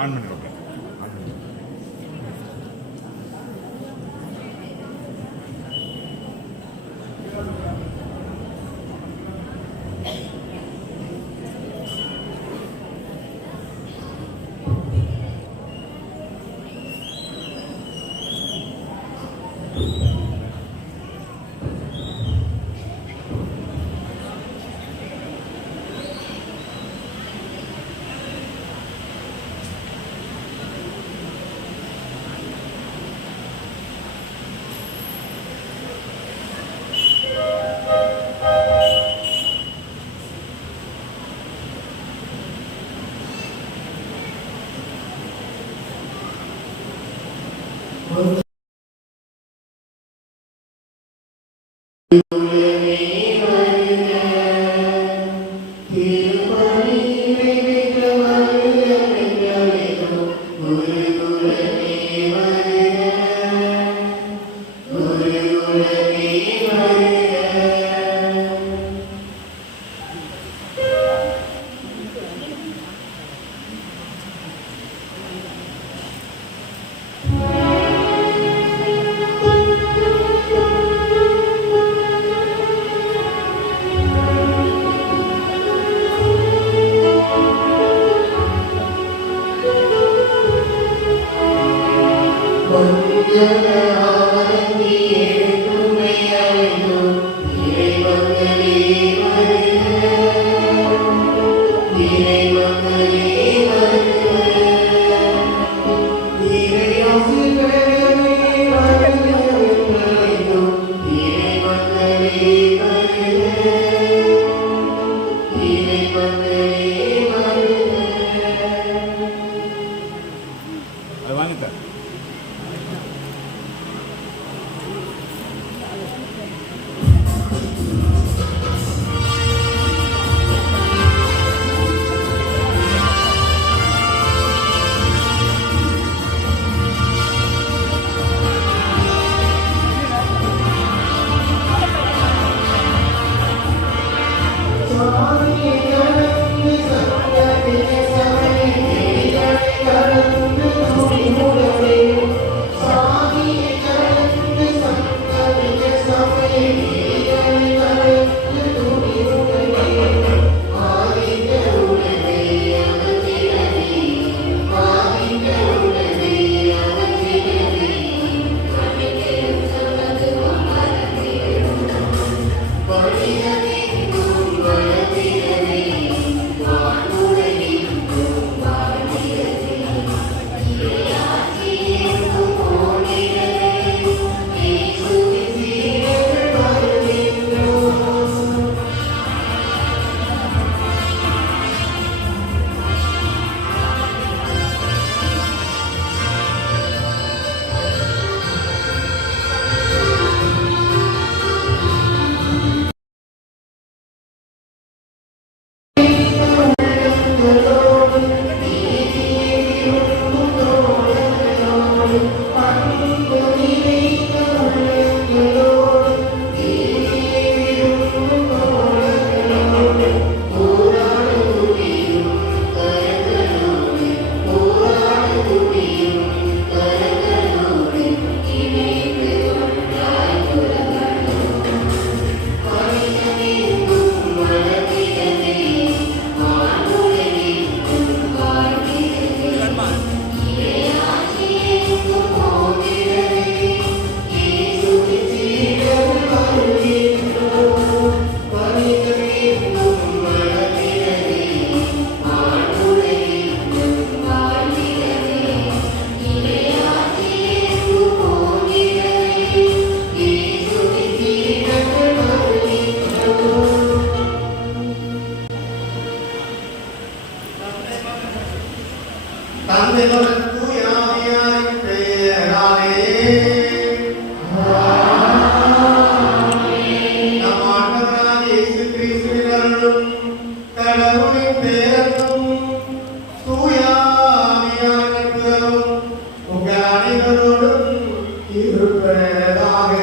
On பண்ணி தந்தை மகன் தூய ஆவியாரின் பெயராலே நம் ஆண்டவராகிய இயேசு கிறிஸ்துவின் அருளும் கடவுளின் பேரன்பும் தூய ஆவியாரின் நட்புறவும் உங்கள் அனைவரோடும் இருப்பதாக.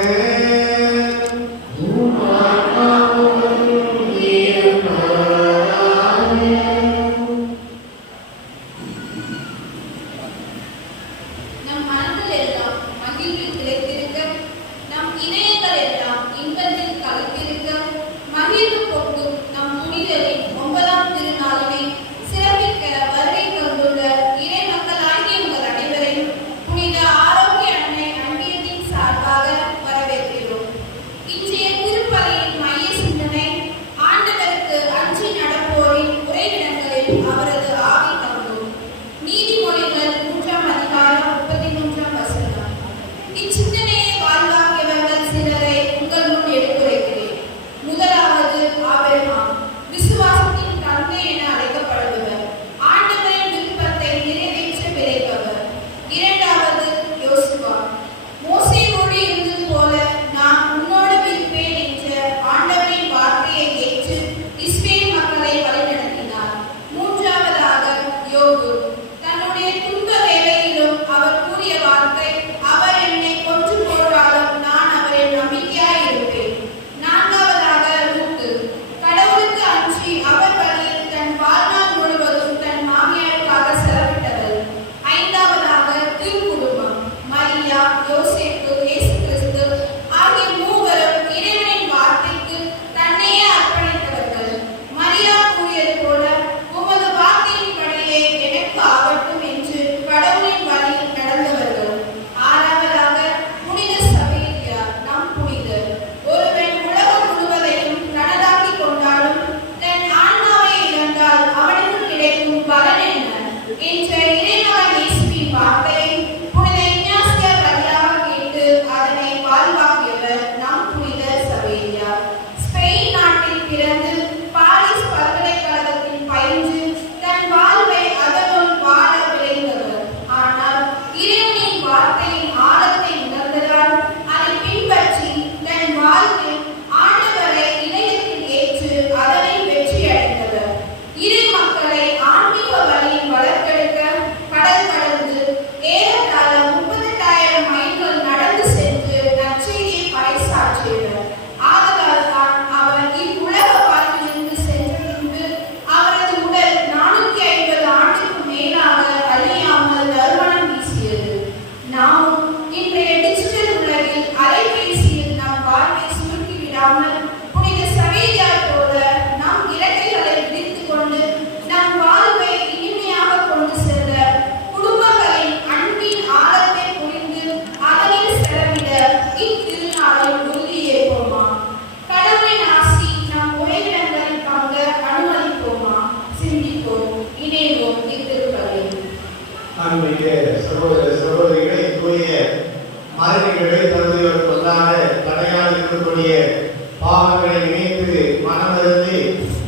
பாவங்களை நினைத்து மனமருந்து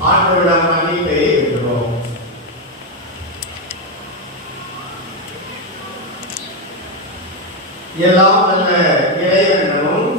ஆண்டவரிடம் மன்னிப்பை பெறுகிறோம். எல்லாம் வல்ல இறைவனும்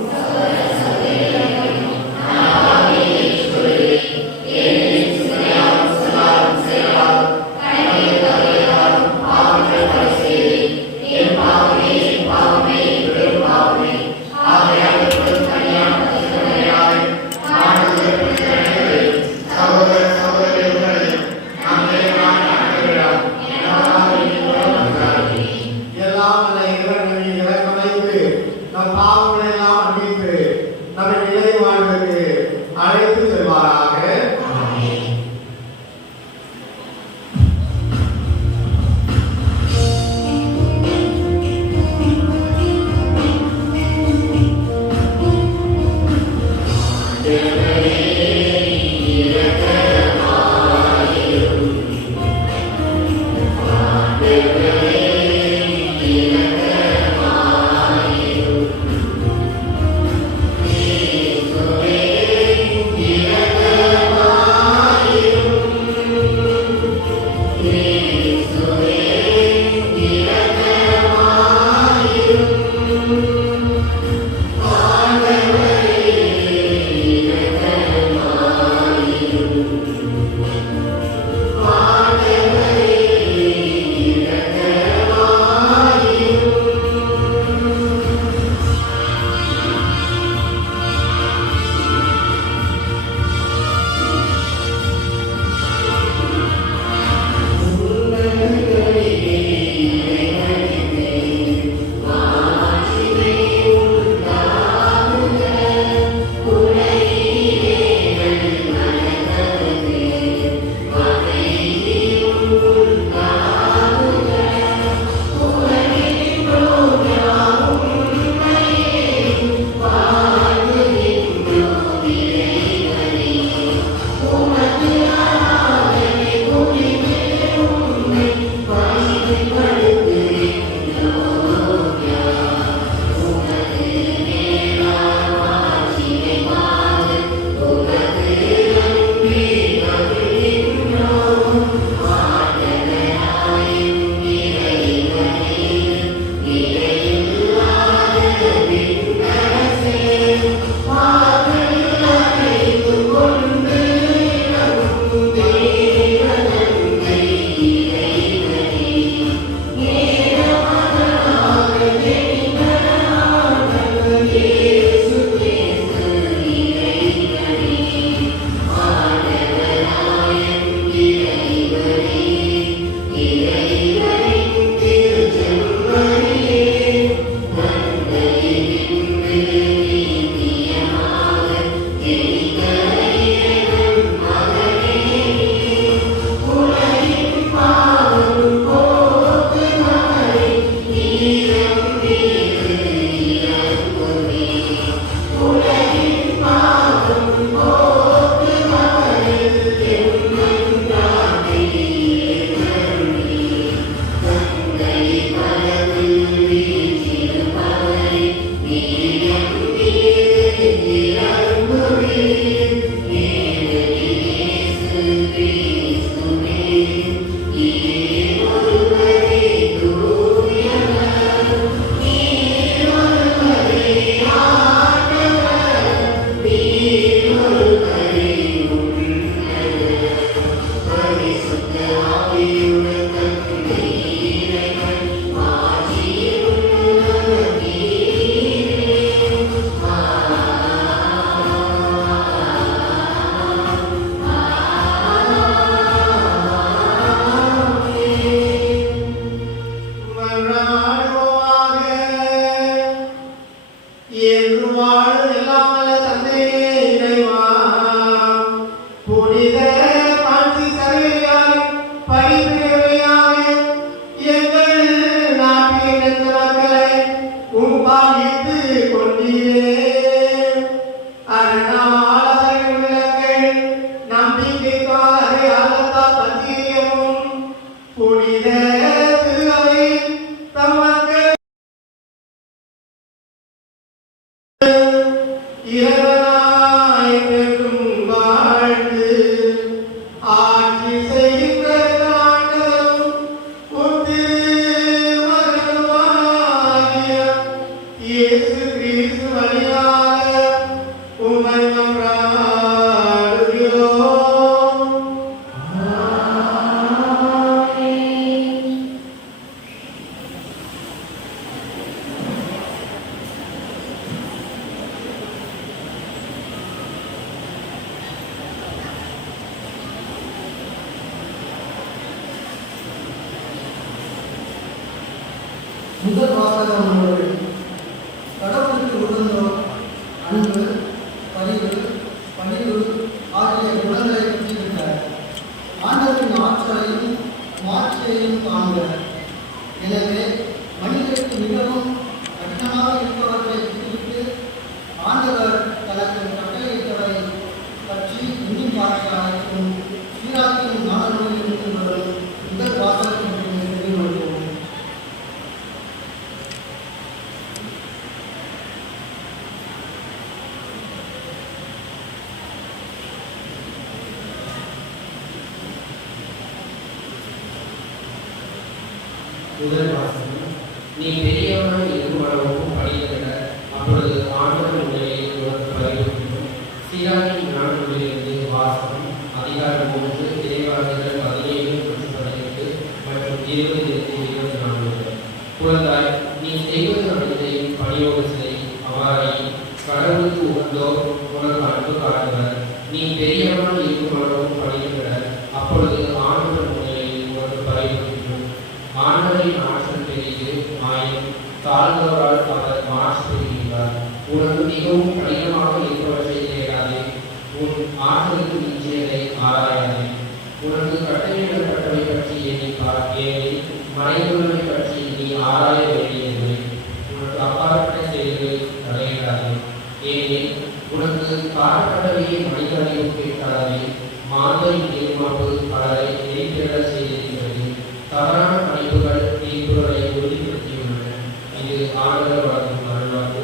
அதை தமக்கு இறைவனாய் பெற்றும் வாழ்ந்து ஆட்சி செய்கின்ற ஆண்டவரும் உத்து மகனுமாகிய இயேசு கிறிஸ்து வழியாக உம்மை மன்றாடுகிறோம். முதல் வாசகம் நூல்கள் கடவுளுக்கு உகந்தோர் அன்பு, பரிவு, பணிவு ஆகிய குணங்களை பெற்றிருக்க ஆண்டவரின் ஆற்றலையும் மாட்சியையும் காண்க. எனவே மனிதருக்கு மிகவும் கடினமாக இருப்பவற்றை விட்டுவிட்டு ஆண்டவர் தனக்கு கட்டளையிட்டவை பற்றி இன்னும் பார்க்க அழைக்கும் சீராக்கின் நாடுகளில் இருந்து வரும் முதல் வாசகத்திற்கு செவிமடுப்போம். முதல் வாசகம். நீ பெரியவனாய் இருக்கும் அளவுக்கு படிக்கிற அப்பொழுது ஆண்டவர் முன்னிலையில் உனக்கு பரிந்துரைக்கும். சீராக்கின் நாடுகளிலிருந்து வாசகம். அதிகாரம் 3 இறைவாசகர்கள் 17-18 மற்றும் 20-24. குழந்தாய், நீ செய்வது அனைத்தையும் பணியோடு செய். அவ்வாறாயின் கடவுளுக்கு உகந்தோர் உனக்கு அன்பு காட்டுவர். நீ பெரியவனாய் இருக்கும் அளவுக்கு படிக்கிற அப்பொழுது ஆண்டவர் முன்னிலையில் உனக்கு பரிந்துரைக்கும். ஆண்டவரின் ஆற்றல் பெரியது ஆயும் தாழ்ந்தவரால் அவர் மாற்று பெறுகிறார். உனக்கு மிகவும் கடினமாக இருப்பவற்றை தேடாதே. உன் ஆற்றலுக்கு மிஞ்சியதை ஆராயாதே. உனக்கு கட்டளையிடப்பட்டவை பற்றி எண்ணிப்பார். ஏனெனில் மறைந்துள்ளவை பற்றி நீ ஆராய வேண்டியதில்லை. உனக்கு அப்பாற்பட்ட செயல்களை தடையிடாதே. ஏனெனில் உனக்கு காணப்பட்டவையை மனித அறிவு கேட்காதே. மாந்தரின் நிர்மாப்பு பலரை நெறிப்பெற செய்திருக்கிறது. தவறான பணிப்புகள் தீர்ப்புகளை உறுதிப்படுத்தியுள்ளன. இது ஆண்டவர் வழங்கும் அருள்வாக்கு.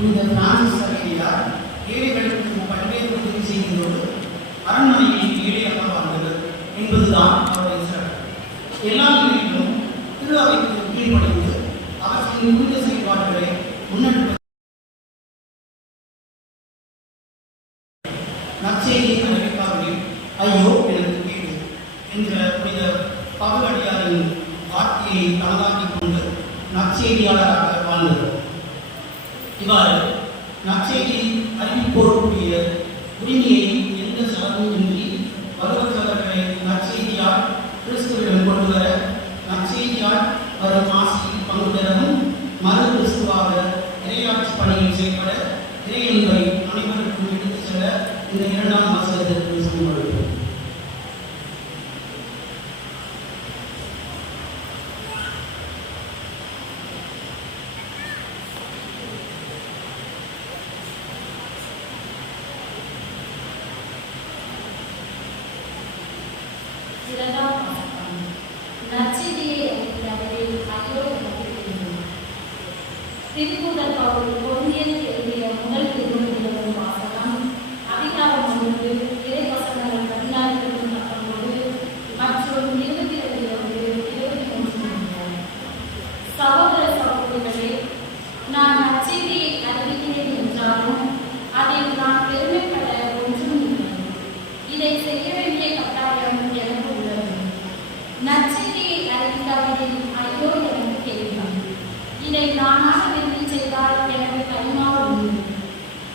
புனித பிரான்சிஸ் சவேரியார் ஏழைகளுக்கு பல்வேறு உதவி செய்வதோடு அரண்மனையில் ஏழையாக வாழ்ந்தது என்பதுதான் அவருடைய சிறப்பு. எல்லா நிலையிலும் திரு அவைக்கு கீழ்ப்படிந்து அவற்றின் புனித செயல்பாடுகளை முன்னெடுப்பது நற்செய்தி அறிவிக்காவிடில் ஐயோ எனக்கு கேடு என்ற புனித பவுலடியாரின் வார்த்தையை தனதாக்கிக் கொண்டு நற்செய்தியாளராக வாழ்ந்தது. இவ்வாறு நற்செய்தி அறிவிப்போருடைய உரிமையை எந்த செலவும் இன்றி வருவற்றவர்களை நற்செய்தியால் கிறிஸ்துவிடம் கொண்டு வர, நற்செய்தியால் வரும் ஆசையில் பங்கு பெறவும், மறு கிறிஸ்துவாக இறையாட்சி பணியில் செயல்பட இறை என்பதை அனைவருக்கும் எடுத்துச் செல்ல இந்த 2ஆம் வாசகத்திற்கு சமர்ப்பிப்போம். திருத்தூதர் பவுல் கொரிந்தியருக்கு எழுதிய முதல் திருமுறையில் வாசகம் அதிகாரம் 1 இறைவசனங்கள் 16-19 மற்றும் 22-23. சகோதர சகோதரிகளே, நான் நற்செய்தியை அறிவிக்கிறேன் என்றாலும் அதில் நான் பெருமைப்பட ஒன்றும் இல்லை. இதை செய்ய வேண்டிய கட்டாயம் எனக்கு உள்ளது. நற்செய்தியை அறிவிக்காவிடில் ஐயோ எனக்கு கேள்வி. இதை நானாக விரும்பி செய்தால் எனக்கு கைமாறு உண்டு.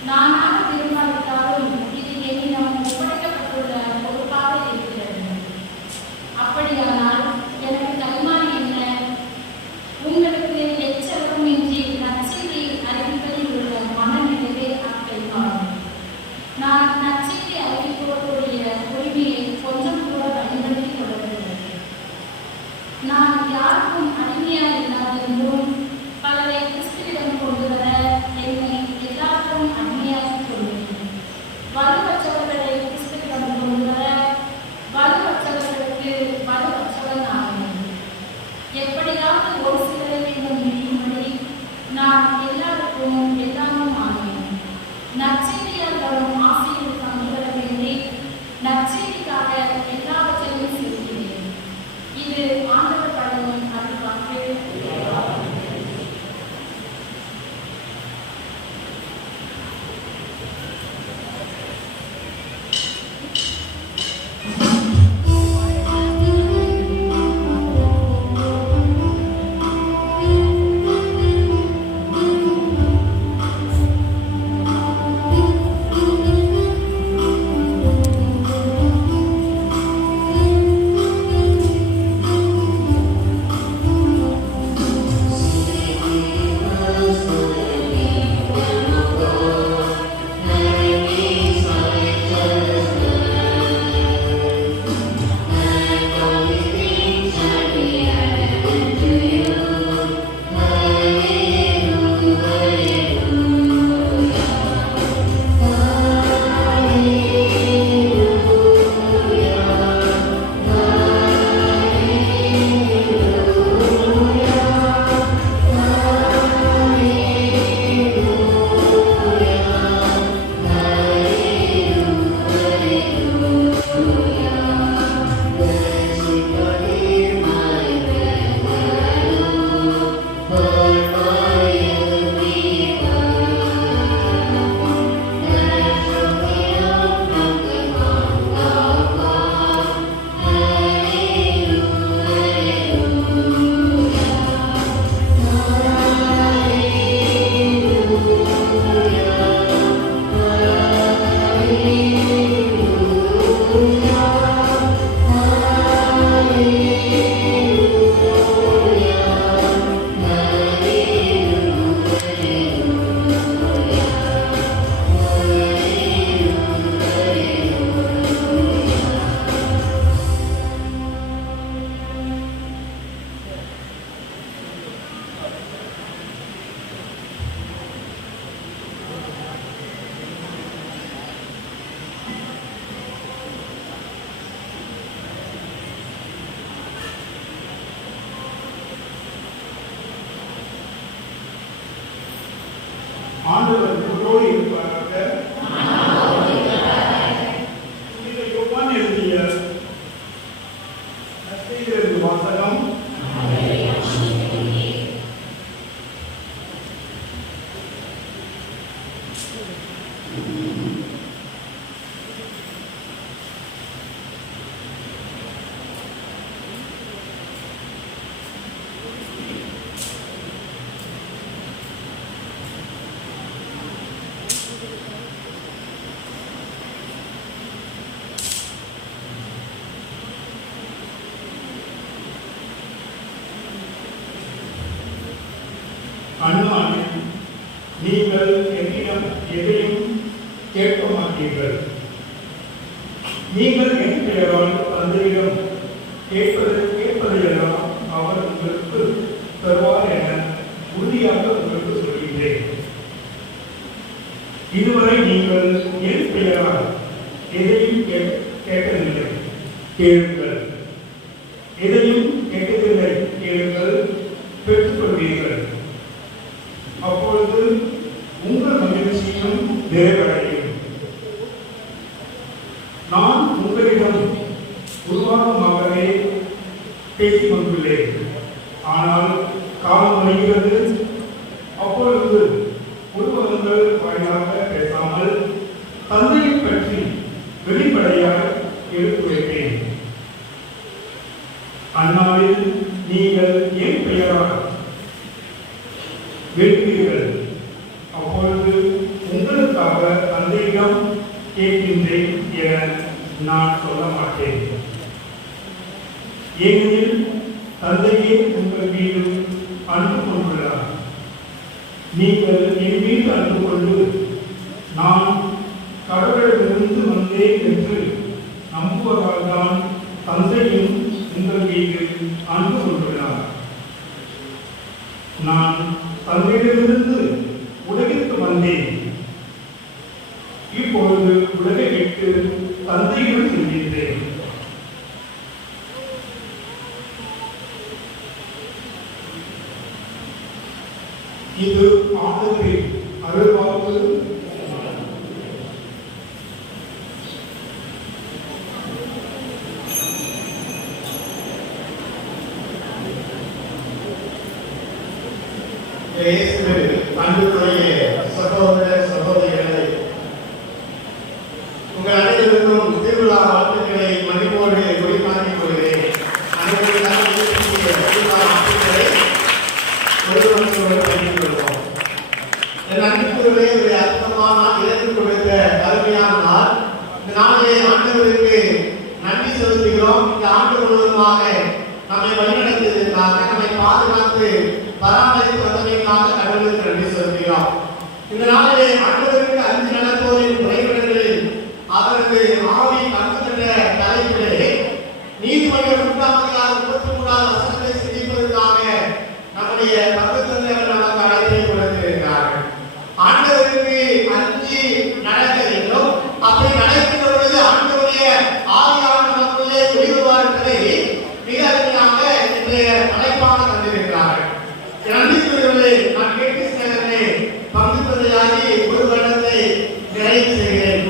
நானாக விரும்பாவிட்டாலும் இது என்னிடம் ஒப்படைக்கப்பட்டுள்ள பொறுப்பாக இருக்கிறது. அப்படியானால் எனக்கு கைமாறு என்ன? உங்களுக்கு எச்சரிக்கும் இன்றி நற்செய்தி அறிவிப்பதில் உள்ள மனநிலையே அக்கைமாறு. நான் நற்செய்தி அறிவிப்பவர்களுடைய உரிமையை கொஞ்சம் கூட பயன்படுத்திக் கொள்ளவில்லை. நான் யாருக்கும் அடிமையாக இல்லாதிருந்தும் பலரை கிறிஸ்துவிடம் கொண்டு வர என்னை எல்லாருக்கும் அடிமையாக்கிக் கொள்கிறேன். வலுவற்றவர்களை கிறிஸ்துவிடம் கொண்டு வர வலுவற்றவர்களுக்கு வலுவற்றவன் ஆகிறேன். எப்படியாவது ஒரு சிலரை முடியும்படி நான் எல்லாருக்கும் எல்லாமும் ஆகிறேன். நற்செய்தியால் வரும் ஆசையில் பங்கு பெற வேண்டி நற்செய்திக்காக எல்லாவற்றையும் செய்கிறேன். இது ஆண்டவர் படையின் அருள்வாக்கு. ஆண்டவர் உங்களோடு இருப்பாராக. யோவான் எழுதிய நற்செய்தியிலிருந்து வாசகம். அண்ணானே, நீங்கள் என்னிடம் எதையும் கேட்க மாட்டீர்கள். நீங்கள் என் பெயரால் தந்தையிடம் கேட்பதையெல்லாம் அவர் உங்களுக்கு தருவார் என உறுதியாக உங்களுக்கு சொல்கின்றேன். இதுவரை நீங்கள் என் பெயரால் எதையும் கேட்டதில்லை, கேளுங்கள். எதையும் கேட்டதில்லை, கேளுங்கள், பெற்றுக்கொள்வீர்கள். அப்பொழுது உங்கள் மகிழ்ச்சியும் நிறைவடையும். நான் உங்களிடம் உருவாக்கமாகவே பேசிக் கொண்டுள்ளேன். ஆனால் காலம் வருகிறது, அப்பொழுது உருவகங்கள் வாயிலாக பேசாமல் தந்தையை பற்றி வெளிப்படையாக எடுத்துரைப்பேன். அந்நாளில் நீங்கள் என் பெயரால் வேண்டுவீர்கள். அப்பொழுது உங்களுக்காக தந்தையிடம் கேட்கின்றேன் என நான் சொல்ல மாட்டேன். ஏனெனில் தந்தையே உங்கள் மீது அன்பு கொண்டுள்ளார். நீங்கள் என் மீது அன்பு கொண்டு நான் கடவுளிடமிருந்து வந்தேன் என்று நம்புவதால் தான் தந்தையும் உங்கள் மீது அன்பு கொண்டுள்ளார். நான் தந்தையிடமிருந்து உலகிற்கு வந்தேன். இப்பொழுது உலகை விட்டு தந்தையிடம் செல்கின்றேன். இது ஆண்டவரின் அருள்வாக்கு. அன்புக்குரிய சகோதர சகோதரிகளை, உங்கள் அனைவருக்கும் திருவிழா வாழ்த்துக்களை மதிப்போடு குறிப்பாக்கிக் கொள்கிறேன். என் அன்புக்குரிய ஒரு அற்புதமான இலக்கு கொடுத்த கருமையான நாள். இந்த நாளிலே ஆண்டவருக்கு நன்றி செலுத்துகிறோம். இந்த ஆண்டு முழுவதுமாக நம்மை வழிநடத்தியதற்காக, நம்மை பாதுகாத்து பராமரித்து வந்தமைக்காக கடவுளுக்கு நன்றி செலுத்துகிறோம். இந்த நாளிலே ஆண்டவருக்கு அஞ்சு நடப்போரின் குறைவிடங்களில் அவரது ஆவி பங்குகின்ற தலைப்பிலே நீதிமன்றம் 33 வசனத்தை சிந்திப்பதற்காக நம்முடைய பங்கு தந்தையர்கள் நமக்கு அழைப்பை கொடுத்திருக்கிறார்கள். ஆண்டவருக்கு அஞ்சு நடக்க வேண்டும். அப்படி நடக்கின்ற பொழுது ஆண்டவருடைய ஆவியானவர் நமக்குள்ளே குடிவருவார் என்பதை மிக அருமையாக இன்றைய அழைப்பாக தந்திருக்கிறார்கள். நன்றிக்குரியவர்களே, நான் கேட்டு செல்கிறே பங்கு தந்தையாகி ஒரு வருடத்தை நிறைவு செய்கிறேன்.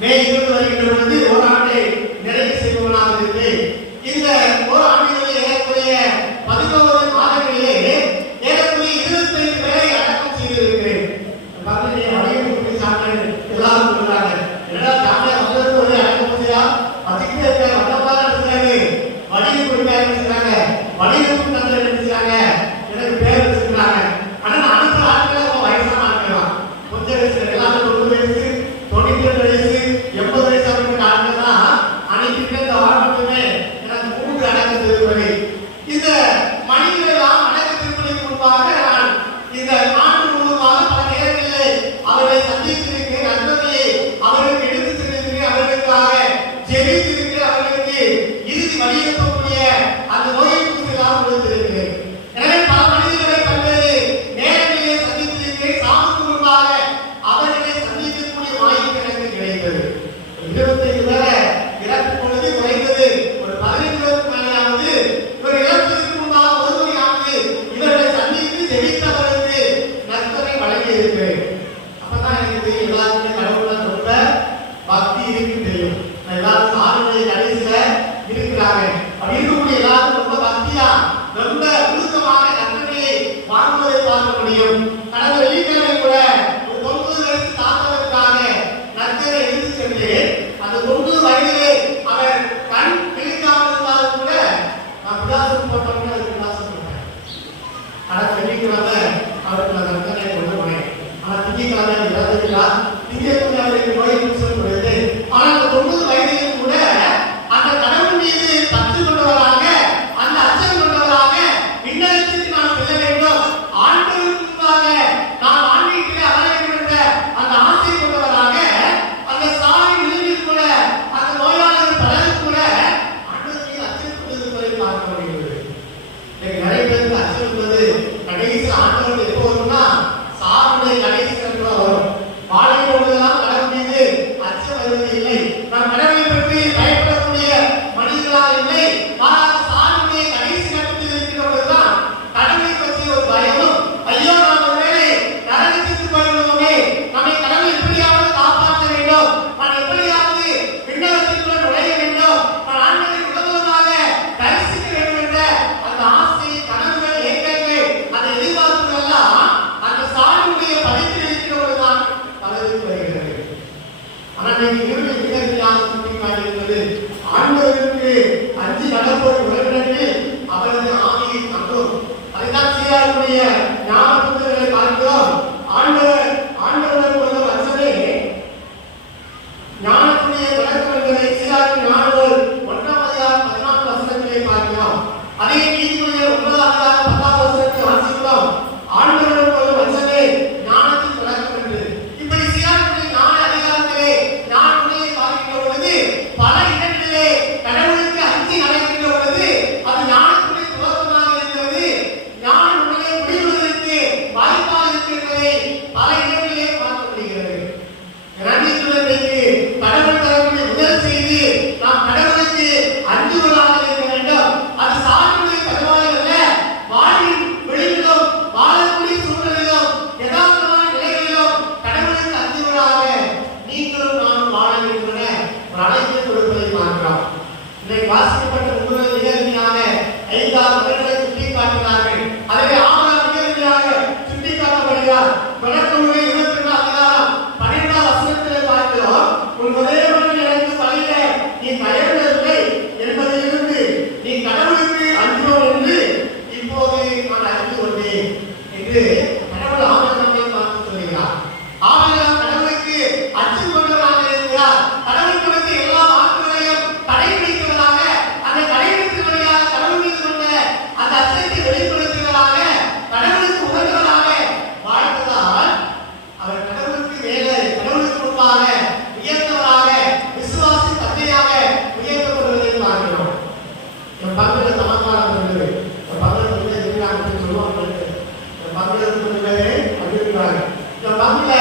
மே 20 வருகின்ற பொழுது ஓராண்டை நிறைவு செய்பவனாக இருக்கிறேன். இந்த ஓராண்டிலே ஏறக்குறைய 11 மாதங்களிலே ஏறக்குறைய 25 பேரை அடக்கம் செய்திருக்கிறேன். பக்கத்திலே வடிவமைப்பு சாப்பிட்டு எல்லாரும் சொல்றாங்க, என்னடா சாப்பிட வந்தது ஒரு அடக்கம் செய்யா அதுக்கு வந்தப்பாக நடத்துறாங்க, வடிவமைப்பு நடத்துறாங்க, வடிவமைப்பு நடத்துறாங்க, எனக்கு பேர் வச்சிருக்காங்க. ஆனா அனுப்புற ஆட்கள் வயசான ஆட்கள், கொஞ்சம் வயசு எல்லாரும் 90 வயசு 92 வயசு 80 வயசு அப்படின்ற ஆட்கள் தான் அன்னைக்கு இந்த வாரம் மட்டுமே எனக்கு 3 அடக்க திருப்பலி. இந்த மனிதர்களெல்லாம் அடக்க திருப்பலிக்கு முன்பாக நான் இந்த ஆண்டு முழுவதுமாக பல நேரங்களில் அவர்களை சந்தித்திருக்கிறேன். நண்பர்களை அவர்களுக்கு எடுத்து சென்றிருக்கிறேன். அவர்களுக்காக ஜெபித்திருக்கிறேன். அவர்களுக்கு இறுதி வழியெடுக்கக்கூடிய அந்த நோயை குறித்து எல்லாம் கடவுளுக்கு அஞ்சுவதாக இருக்க வேண்டும். அது சாப்பிடுவதை தருவாயில் வாழ்வின் வெளியிலும் வாழக்கூடிய சூழ்நிலையிலும் யதார்த்தமான நிலைகளிலும் கடவுளுக்கு அஞ்சுவதாக நீங்களும் நானும் வாழ வேண்டும் என ஒரு அழைப்பு கொடுப்பதை பார்க்கிறோம். இன்றைக்கு வாசிக்கப்பட்ட முன்னுரை நிகழ்ச்சியாக 5 மதங்களை சுட்டி காட்டினார்கள். அதிலே ஆபிரகாம் நிகழ்ச்சியாக சுட்டி காட்டப்படுகிறார். தொடக்கமுறை 24 வசனத்திலே பார்க்கிறோம். உன் ஒரே மகன் எனக்கு பலியிட நீ தயங்கவில்லை என்பதிலிருந்து நீ கடவுளுக்கு அஞ்சுவோம் என்று இப்போது நான் அறிந்து கொண்டேன் என்று கடவுள் ஆபிரகாமை பார்த்து சொல்கிறார். ஆபிரகாம் கடவுளுக்கு அஞ்சு கொண்டவராக இருக்கிறார். கடவுளுக்கு வந்து எல்லா வாக்குகளையும் கடைபிடிக்கிறவராக, அந்த கடைபிடிக்கிறவராக கடவுள் மீது கொண்ட அந்த அச்சத்தை வெளிப்படுத்துகிறவராக, கடவுளுக்கு உகந்தவராக வாழ்ந்ததால் அவர் கடவுளுக்கு மேலே, கடவுளுக்கு முன்பாக உயர்ந்தவராக, விசுவாசி தந்தையாக உயர்த்தப்படுவதை பார்க்கிறோம். என் பங்குல சமாதானம் இருந்தது. என் பங்குல இருக்கிறாங்க சொல்லுவாங்க. என் பங்குல இருக்கிறாங்க. என் பங்குல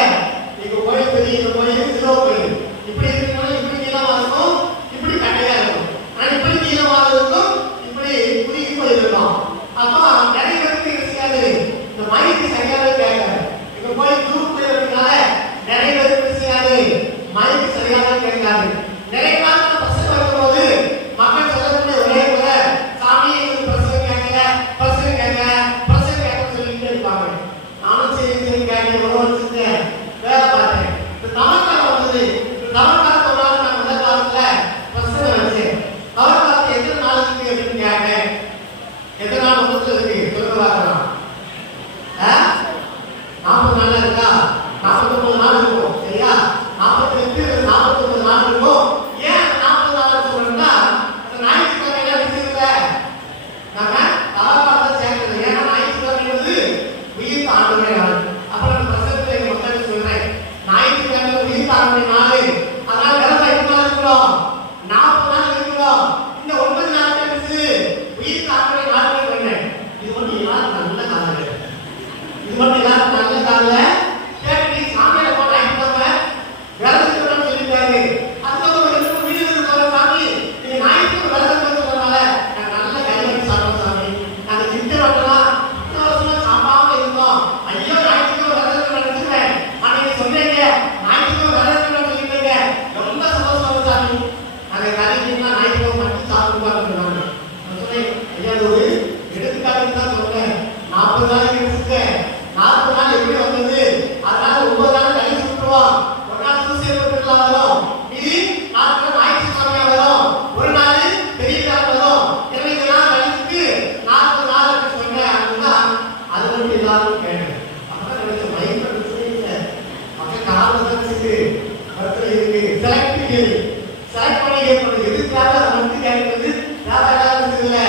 நீங்க கோயில் பெரிய இந்த கோயில் சிலோ கோயில் இப்படி இருக்கணும், இப்படி நீளமா இருக்கும், இப்படி கட்டையா இருக்கும், நான் இப்படி நீளமா இருக்கும், இப்படி குறுகி போயிருக்கோம். அப்போ நிறைய பேருக்கு இருக்காது, இந்த மைக்கு சரியாவே கேட்காது. இங்க போய் தூக்கு போயிருக்கனால நிறைய பேருக்கு செய்யாது, மைக்கு சரியாவே கேட்காது. நிறைய காலத்துல பசங்க வரும்போது மக்கள் சொல்லக்கூடிய ஒரே முறை சாமி பசங்க கேட்கல, பசங்க கேட்க, பசங்க கேட்க சொல்லிட்டு இருப்பாங்க. நானும் சரி கேட்க ஒரு வருஷத்துக்கு வேலை பார்த்தேன். தமக்காலம் வந்தது. தமக்காலத்தை ஒரு நாள் நான் முதல் காலத்துல பசங்க வச்சேன். தமக்காலத்தை எத்தனை நாளுக்கு அப்படின்னு கேட்டேன். எத்தனை நாள் மொத்தத்தில் இருக்கு சொல்ல பார்க்கலாம். 40 நாள் இருக்கா? 49 நாள் இருக்கும். சரியா? 48 49 நாள் இருக்கும். ஏன் 40 நாள் சொல்றேன்னா அந்த ஞாயிற்றுக்கிழமை விட்டுருல நம்ம தவக்காலத்தை சேர்க்கிறது. ஏன்னா ஞாயிற்றுக்கிழமை உயிர் தாண்டுகிற நாள். அப்புறம் அந்த பிரசங்கத்தை மக்களுக்கு சொல்றேன், ஞாயிற்றுக்கிழமை உயிர் தாண்டுகிற நாள். அதனால விரதம் எத்தனை நாள் இருக்கிறோம்? 40 நாள் இருக்கிறோம். இந்த 9 நாள் கழிச்சு உயிர் தாண்டுகிற நாள் சொன்னேன். இது மட்டும் எல்லாரும் நல்ல காலம், இது மட்டும் எல்லாரும் நல்ல காலம். கேட்டு சாமியில போட்டு ஆகிட்டு விரதத்துக்கு சொல்லிட்டாரு. அதுக்கப்புறம் வீடு போற சாமி நீங்க ஞாயிற்று விரதம் சொன்னதால நான் நல்ல கறிவெட்டி சாப்பிடும் சாமி, நாங்க திட்ட மாட்டோம், 10 வருஷமா சாப்பாம இருந்தோம். ஐயோ ஞாயிற்றுக்கு விரதத்துக்கு நினைச்சுட்டேன். அன்னைக்கு சொன்னீங்க ஞாயிற்றுக்கு விரதத்துக்கு சொல்லிட்டீங்க, ரொம்ப சந்தோஷம் சாமி. நாங்க கறிக்கிட்டா ஞாயிற்றுக்கு மட்டும் சாப்பிடுவாங்க சொன்னாங்க. நான் சொன்னேன் ஐயா ஒரு எடுத்துக்காட்டுக்கு தான் சொன்னேன். 40 நாளைக்கு எடுத்துட்டேன். 40 நாள் எப்படி வந்தது? அதனால 9 நாள் கழிச்சு விட்டுருவோம். ஒரு நாள் சூசியப்பட்டுலாம் வரும், இது 4 நாள் ஞாயிற்றுக்கிழமையா வரும், ஒரு நாள் பெரிய நாள் வரும். 20 நாள் கழிச்சுட்டு 40 நாள் சொன்னேன். அப்படின்னா அது மட்டும் எல்லாரும் கேட்டேன். அப்பதான் நினைச்ச மைண்ட் இல்லை, மக்கள் காலம் தான் இருக்கு, கருத்துல இருக்கு. செலக்ட் கேள்வி செலக்ட் பண்ணி கேட்கணும். எதுக்காக அதை மட்டும் கேட்கறது யாராவது இல்லை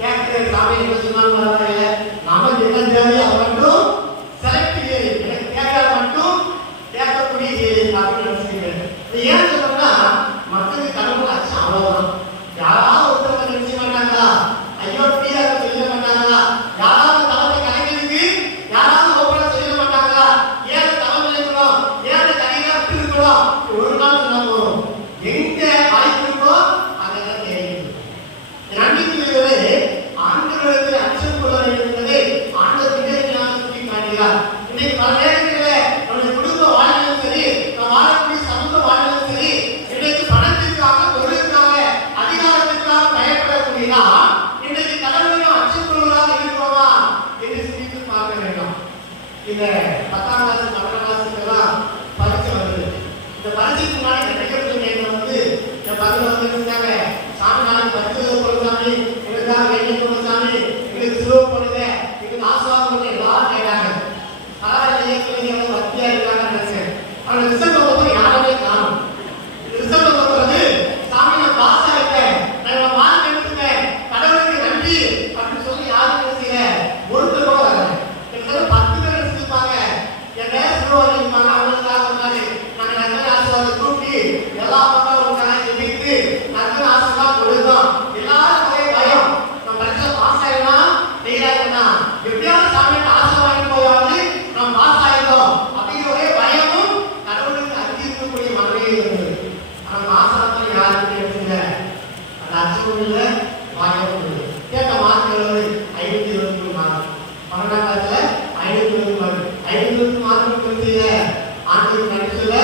கேட்கிற சாமி என்ன சொன்னாலும் பரவாயில்ல, நாம என்ன தேவையோ அதை மட்டும் செலக்ட் கேள்வி, எனக்கு கேட்காத மட்டும் கேட்கக்கூடிய கேள்வி அப்படின்னு நினைச்சுக்கிறேன். ஏன் சொல்றோம்னா மக்களுக்கு கடவுள் ஆச்சு அவ்வளவுதான். யாராவது ஒருத்தவங்க நினைச்ச மாட்டாங்களா? ஐயோ ஃப்ரீயா சொல்ல மாட்டாங்களா? யாராவது தலைமை கலைஞருக்கு யாராவது ஒப்பனை சொல்ல மாட்டாங்களா? ஏன் தலைமை இருக்கணும், ஏன் தனியா விட்டு இருக்கணும்? ஒரு நாள் சொன்னா போதும், எங்க வாய்ப்பு இருக்கோ அதெல்லாம் தெரியும். நம்பிக்கையோடு ஆண்டவருக்கு அச்சம் கொள்ள வேண்டும் என்பதை ஆண்டவர் சுட்டி காட்டுகிறார். இன்னைக்கு பல நேரங்களில் நம்முடைய குடும்ப வாழ்விலும் சரி, நாம் வாழக்கூடிய சமூக வாழ்விலும் சரி, இன்னைக்கு பணத்திற்காக, பொருளுக்காக, அதிகாரத்திற்காக பயப்படக்கூடியதா இன்னைக்கு கடவுளையும் அச்சம் கொள்வதாக இருக்கிறோமா என்று சிந்தித்து பார்க்க வேண்டும். இந்த 10ஆம் கிளாஸ் 12ஆம் கிளாஸுக்கெல்லாம் பரீட்சை வருது. இந்த பரீட்சைக்கு முன்னாடி கிடைக்கக்கூடிய நேரம் வந்து இந்த பகுதியில் வந்து இருந்தாங்க, சாமி நாளைக்கு பரிசு போடுற சாமி, எங்களுக்காக வேண்டிய போடுற சாமி, எங்களுக்கு சிலுவை போடுங்க, எங்களுக்கு ஆசீர்வாதம் கொடுங்க, எல்லாரும் கேட்டாங்க. பரவாயில்ல இயற்கையாக வத்தியா இருக்காங்கன்னு நினைச்சேன். அவங்க ரிசல்ட் வந்து யாருமே காணும். ரிசல்ட் வந்து சாமி நான் பாஸ் ஆகிட்டேன், நான் மார்க் எடுத்துட்டேன், கடவுளுக்கு நன்றி அப்படின்னு சொல்லி யாரும் பேசல, ஒருத்தர் கூட வரல. எனக்கு 10 பேர் எடுத்துருப்பாங்க, என் பேர் சிலுவை இருப்பாங்க. அவங்களுக்காக நாங்கள் நல்ல ஆசீர்வாதம் கூட்டி எல்லா பக்கம் ஒரு நாளைக்கு சொல்லிட்டு நாங்கள் மேக்ஸும் இல்லை, வாயமும் இல்லை. கேட்ட மார்க் 523 மார்க். 12ஆம் கிளாஸ்ல 520 மார்க். 520 மார்க் கொடுத்தீங்க. ஆண்களுக்கு நன்றி சொல்ல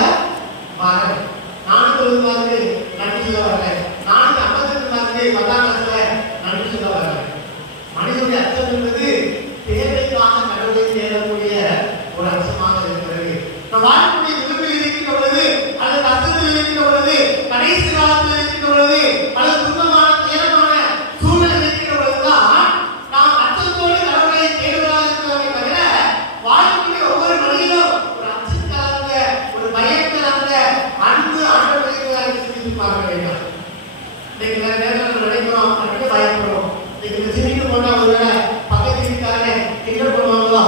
வரேன். 420 மார்க் நன்றி சொல்ல வரேன். 452 மார்க் 10ஆம் கிளாஸ்ல நன்றி சொல்ல வரேன். மனிதனுடைய அச்சம் என்பது தேவைக்கான கடவுளை தேடக்கூடிய ஒரு அச்சமாக இருக்கிறது. நம் வாழ்க்கையை விரும்பில் இருக்கின்ற பொழுது அல்லது அச்சத்தில் இருக்கின்ற பொழுது கடைசி காலத்தில் இருக்கின்ற பொழுது அல்லது துன்பமான துயரமான சூழ்நிலை இருக்கின்ற பொழுதுதான் நாம் அச்சத்தோடு கடவுளை தேடுவதாக இருக்கிறோமே தவிர வாழ்க்கையை ஒவ்வொரு மனிதனும் ஒரு அச்சம் கலந்த ஒரு பயம் கலந்த அன்பு ஆண்டவரை சிந்தித்து பார்க்க வேண்டும். இன்னைக்கு நிறைய நேரங்கள் நினைக்கிறோம், நிறைய பயப்படுறோம். இன்னைக்கு சிந்தித்து போனா ஒருவேளை பக்கத்து வீட்டுக்காரங்க என்ன பண்ணுவாங்களோ,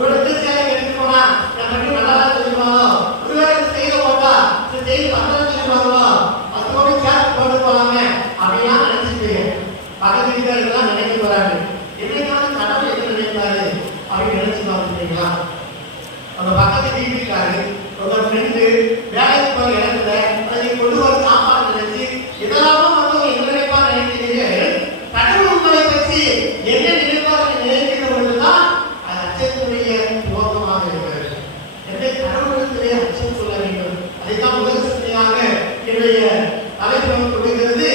ஒரு சேலை எடுத்து போனா நம்ம நல்லா சொல்லுவாங்களோ, ஒருவேளை செய்த போட்டா செய்து பத்திரம் சொல்லுவாங்களோ, அதோட சேர் போட்டு போலாங்க அப்படிலாம் நினைச்சிட்டு பக்கத்து வீட்டுக்காரங்கெல்லாம் நினைக்க போறாங்க. என்னைக்காவது கடவுள் என்ன நினைப்பாரு அப்படின்னு நினைச்சு பார்த்துட்டீங்களா? நம்ம பக்கத்து வீட்டுக்காரு உங்க ஃப்ரெண்டு வேலைக்கு போற இடத்துல அதை கொண்டு வர சாப்பாடு நினைச்சு இதெல்லாமோ வந்து என்ன நினைப்பா நினைக்கிறீங்க. கடவுள் உங்களை பற்றி என்ன நினைப்பார் நினைக்கிற பொழுதுதான் அது அச்சத்துடைய துவக்கமாக இருக்கிறது. எனவே கடவுளுடைய அச்சம் சொல்ல வேண்டும். அதைத்தான் முதல் சிந்தனையாக என்னுடைய தலைப்பு கொடுக்கிறது.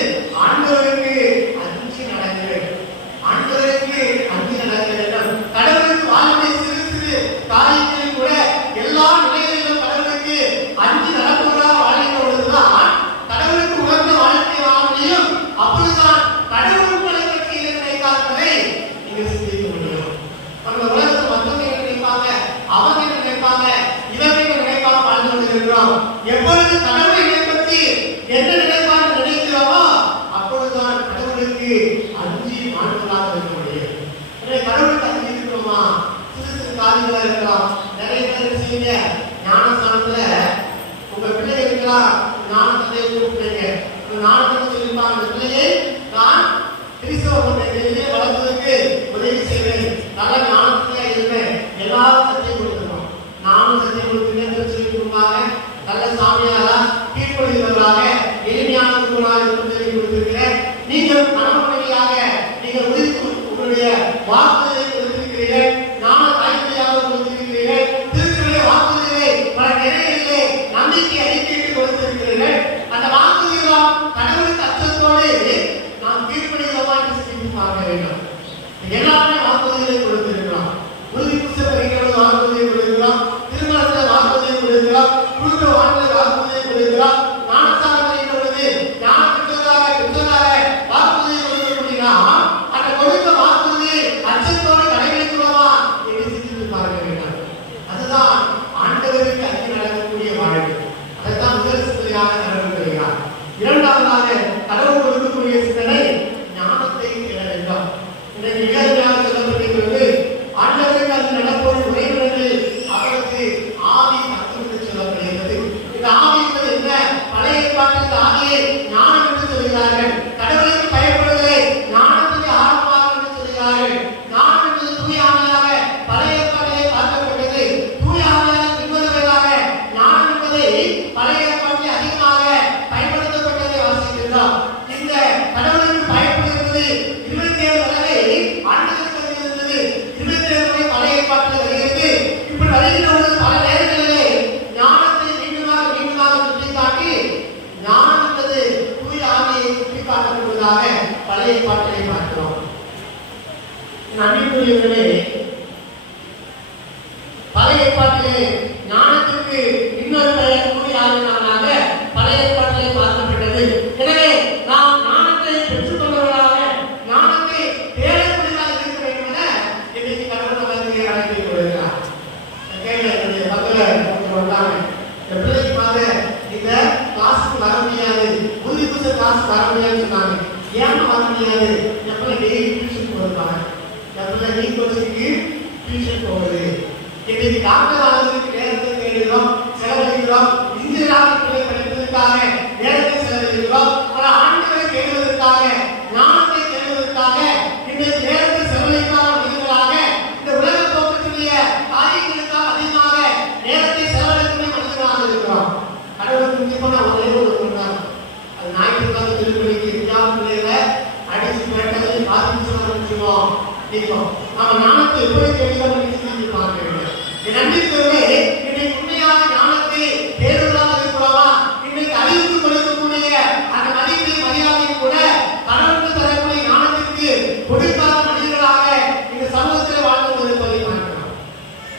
ஆண்டவருக்கு அஞ்சு நடக்க வேண்டும். ஆண்டவருக்கு அஞ்சு நடக்க வேண்டும். கடவுளுக்கு வாழ்க்கை சிறு சிறு காரியங்களில் கூட எல்லா நிலைகளிலும் கடவுளுக்கு அஞ்சு நடப்பதாக வாழ்கின்ற பொழுதுதான் கடவுளுக்கு உகந்த வாழ்க்கை வாழ முடியும். அப்பொழுதுதான் கடவுள் உங்களை பற்றி என்ன நினைக்காததை நீங்கள் சிந்திக்க முடியும். நம்ம உலகத்தை மற்றவங்க என்ன நினைப்பாங்க, அவங்க என்ன நினைப்பாங்க, இவங்க என்ன நினைப்பாங்க வாழ்ந்து கொண்டிருக்கிறோம். எப்பொழுது கடவுளை பற்றி என்ன நினைப்பாங்க நினைக்கிறோமோ அப்பொழுதுதான் கடவுளுக்கு அஞ்சு வாழ்வதாக இருக்க முடியும். கடவுளுக்கு அஞ்சு இருக்கிறோமா? சிறு சிறு காரியங்களா இருக்கலாம். நிறைய பேர் செய்யுங்க. ஞானஸ்தானத்துல உங்க பிள்ளைகளுக்கெல்லாம் ஞான தந்தையை கூப்பிடுங்க. ஞானத்தை சொல்லிப்பாங்க, அந்த பிள்ளையை நான் கிறிஸ்தவ நிலையிலே வளர்ப்பதற்கு உதவி செய்வேன், நல்ல ஞானத்திலே இருப்பேன், எல்லாரும் சத்தியம் கொடுத்துருவோம். நானும் சத்தியம் கொடுத்துருக்கேன், சொல்லி கொடுப்பாங்க. நல்ல சாமியாரா கீழ்ப்படுகிறவர்களாக எளிமையான சொல்லி கொடுத்திருக்கிறேன். நீங்கள் கணவனையாக நீங்கள் உங்களுடைய வாக்குறுதியை கொடுத்திருக்கிறீர்கள். ஞான தாய்மொழியாக கொடுத்திருக்கிறீர்கள். திருக்குறளை வாக்குறுதியை பல நிலைகளிலே நம்பிக்கை அறிக்கையிட்டு கொடுத்திருக்கிறீர்கள். அந்த வாக்குறுதிகளாம் கடவுளுக்கு அச்சத்தோடு நாம் கீழ்ப்படுகிறோமா என்று சிந்தித்து பார்க்க வேண்டும். எல்லாருமே வாக்குறுதிகளை கொடுத்திருக்கிறோம். உறுதி புத்தக வாக்குறுதியை கொடுக்கிறோம். திருமணத்தில் வாக்குறுதியை கொடுக்கிறோம். குடும்ப வாழ்க்கை வாக்குறுதியை கொடுக்கிறோம். ஞானஸ்தானத்தில் பொழுது ஞான பெற்றதாக வாக்குறுதியை கொடுக்க முடியுமா? அந்த கொடுத்த வாக்குறுதியை அச்சத்தோடு கடைபிடிக்கிறோமா என்று சிந்தித்து பார்க்க வேண்டும். அதுதான் ஆண்டவருக்கு அஞ்சு நடக்கக்கூடிய வாழ்க்கை. அதைத்தான் முதல் சிந்தனையாக கடவுள் தருகிறார். இரண்டாவதாக கடவுள் கொடுக்கக்கூடிய சிந்தனை ஞானத்தை தேட வேண்டும். இன்றைக்கு இளைஞராக சொல்லப்பட்டிருக்கிறது, ஆண்டவருக்கு அது நடப்போம் உரையாடலில் அவருக்கு ஆவி தத்துவத்தை சொல்லப்படுகிறது. இந்த ஆவி என்பது என்ன? பழைய ஏற்பாட்டில் ஆவியை ஞானம் என்று சொல்கிறார்கள். கடவுளுக்கு பயப்படுவதை ஞானத்துக்கு ஆரம்பமாக என்று சொல்கிறார்கள். ஞானம் என்பது தூய ஆவியாக பழைய ஏற்பாட்டிலே பார்க்கப்பட்டது. தூய ஆவியாக பின்பற்றுவதாக ஞானம் என்பதை பழைய ஏற்பாட்டிலே அதிகமாக பயன்படுத்தப்பட்டதை வாசிக்கின்றோம். இந்த கடவுளுக்கு பயப்படுகிறது 27 தடவை ஆண்டுகளுக்கு இருந்தது. 27 முறை பழைய ஏற்பாட்டில் வருகிறது. இப்படி வருகின்ற பல நேரங்களிலே ஞானத்தை மீண்டுமாக சுட்டிக்காட்டி ஞானம் என்பது தூய ஆவியை சுட்டிக்காட்டப்படுவதாக பழைய ஏற்பாட்டிலே பார்க்கிறோம். அன்புக்குரியவர்களே, பழைய ஏற்பாட்டிலே ஞானத்திற்கு இன்னொரு பெயர் தூய ஆவியானதாக பழைய ஏற்பாட்டிலே பார்க்கப்பட்டது. எனவே நாம் ஞானத்தை பெற்றுக்கொள்வதாக ஞானத்தை தேடக்கூடியதாக இருக்க வேண்டும் என இன்னைக்கு கடவுள் நமக்கு அழைத்து கொள்கிறார். இந்த பிள்ளைக்கு இந்த கிளாஸுக்கு வர முடியாது, உறுதி புதுசு கிளாஸ் வர முடியாதுன்னு சொன்னாங்க. ஏன் வர முடியாது? எப்ப டெய்லி டியூஷன் போயிருக்காங்க, எப்ப நீ கோச்சிங்கு டியூஷன் போகுது. இன்னைக்கு டாக்டர் ஆகிறதுக்கு நேரத்தை தேடுகிறோம், செலவழிக்கிறோம். இன்ஜினியராக பிள்ளை படிப்பதற்காக நேரத்தை செலவழிக்கிறோம். பல ஆண்டுகளை தேடுவதற்காக ஞானத்தை தேடுவதற்காக இன்னைக்கு நேரத்தை செலவழிக்காத மனிதர்களாக இந்த உலக தோற்றத்துடைய காரியங்களுக்காக அதிகமாக நேரத்தை செலவழிக்கும் மனிதர்களாக இருக்கிறோம். கடவுளுக்கு முக்கியமான ஒரே ஒரு சொன்னார், அது ஞாயிற்றுக்கிழமை திருப்பணிக்கு பிள்ளைகளை சிந்திப்போம். நாம ஞானத்தை எப்படி தேடுகிறோம் என்று சிந்தித்து பார்க்க வேண்டும். என் அன்பிற்குரியவர்களே, இன்னைக்கு உண்மையான ஞானத்தை தேடுவதாக இருக்கிறோமா? இன்னைக்கு அறிவுக்கு கொடுக்கக்கூடிய அந்த மதிப்பு மரியாதை கூட கடவுளுக்கு தரக்கூடிய ஞானத்திற்கு கொடுக்காத மனிதர்களாக இந்த சமூகத்தில் வாழ்ந்து கொண்டிருப்பதை பார்க்கிறோம்.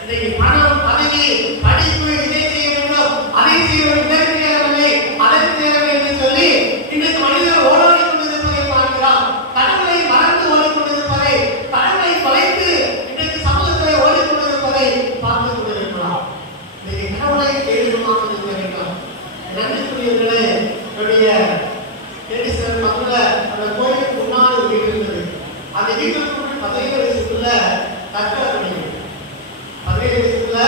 இன்னைக்கு பணம், பதவி, படிப்பு, இதை செய்ய வேண்டும், அதை செய்ய வேண்டும், இதற்கு நேரமில்லை, அதற்கு நேரம் என்று சொல்லி இன்னைக்கு மனிதர்கள் ஓடோடி கொண்டிருப்பதை பார்க்கிறோம். கடவுளை மறந்து ஓடிக்கொண்டிருப்பதை, கடவுளை தொலைத்து இன்னைக்கு சமூகத்தில் ஓடிக்கொண்டிருப்பதை பார்த்து கொண்டிருக்கிறோம். இன்னைக்கு கடவுளை தேடுமாக இருக்க வேண்டும். நன்றிக்குரியவர்களே, என்னுடைய தேடிசர் பக்கத்துல அந்த கோயிலுக்கு முன்னாடி ஒரு வீடு இருந்தது. அந்த வீட்டுக்குள்ள 15 வயசுக்குள்ள தற்கொலை பண்ணிடுது. 15 வயசுக்குள்ள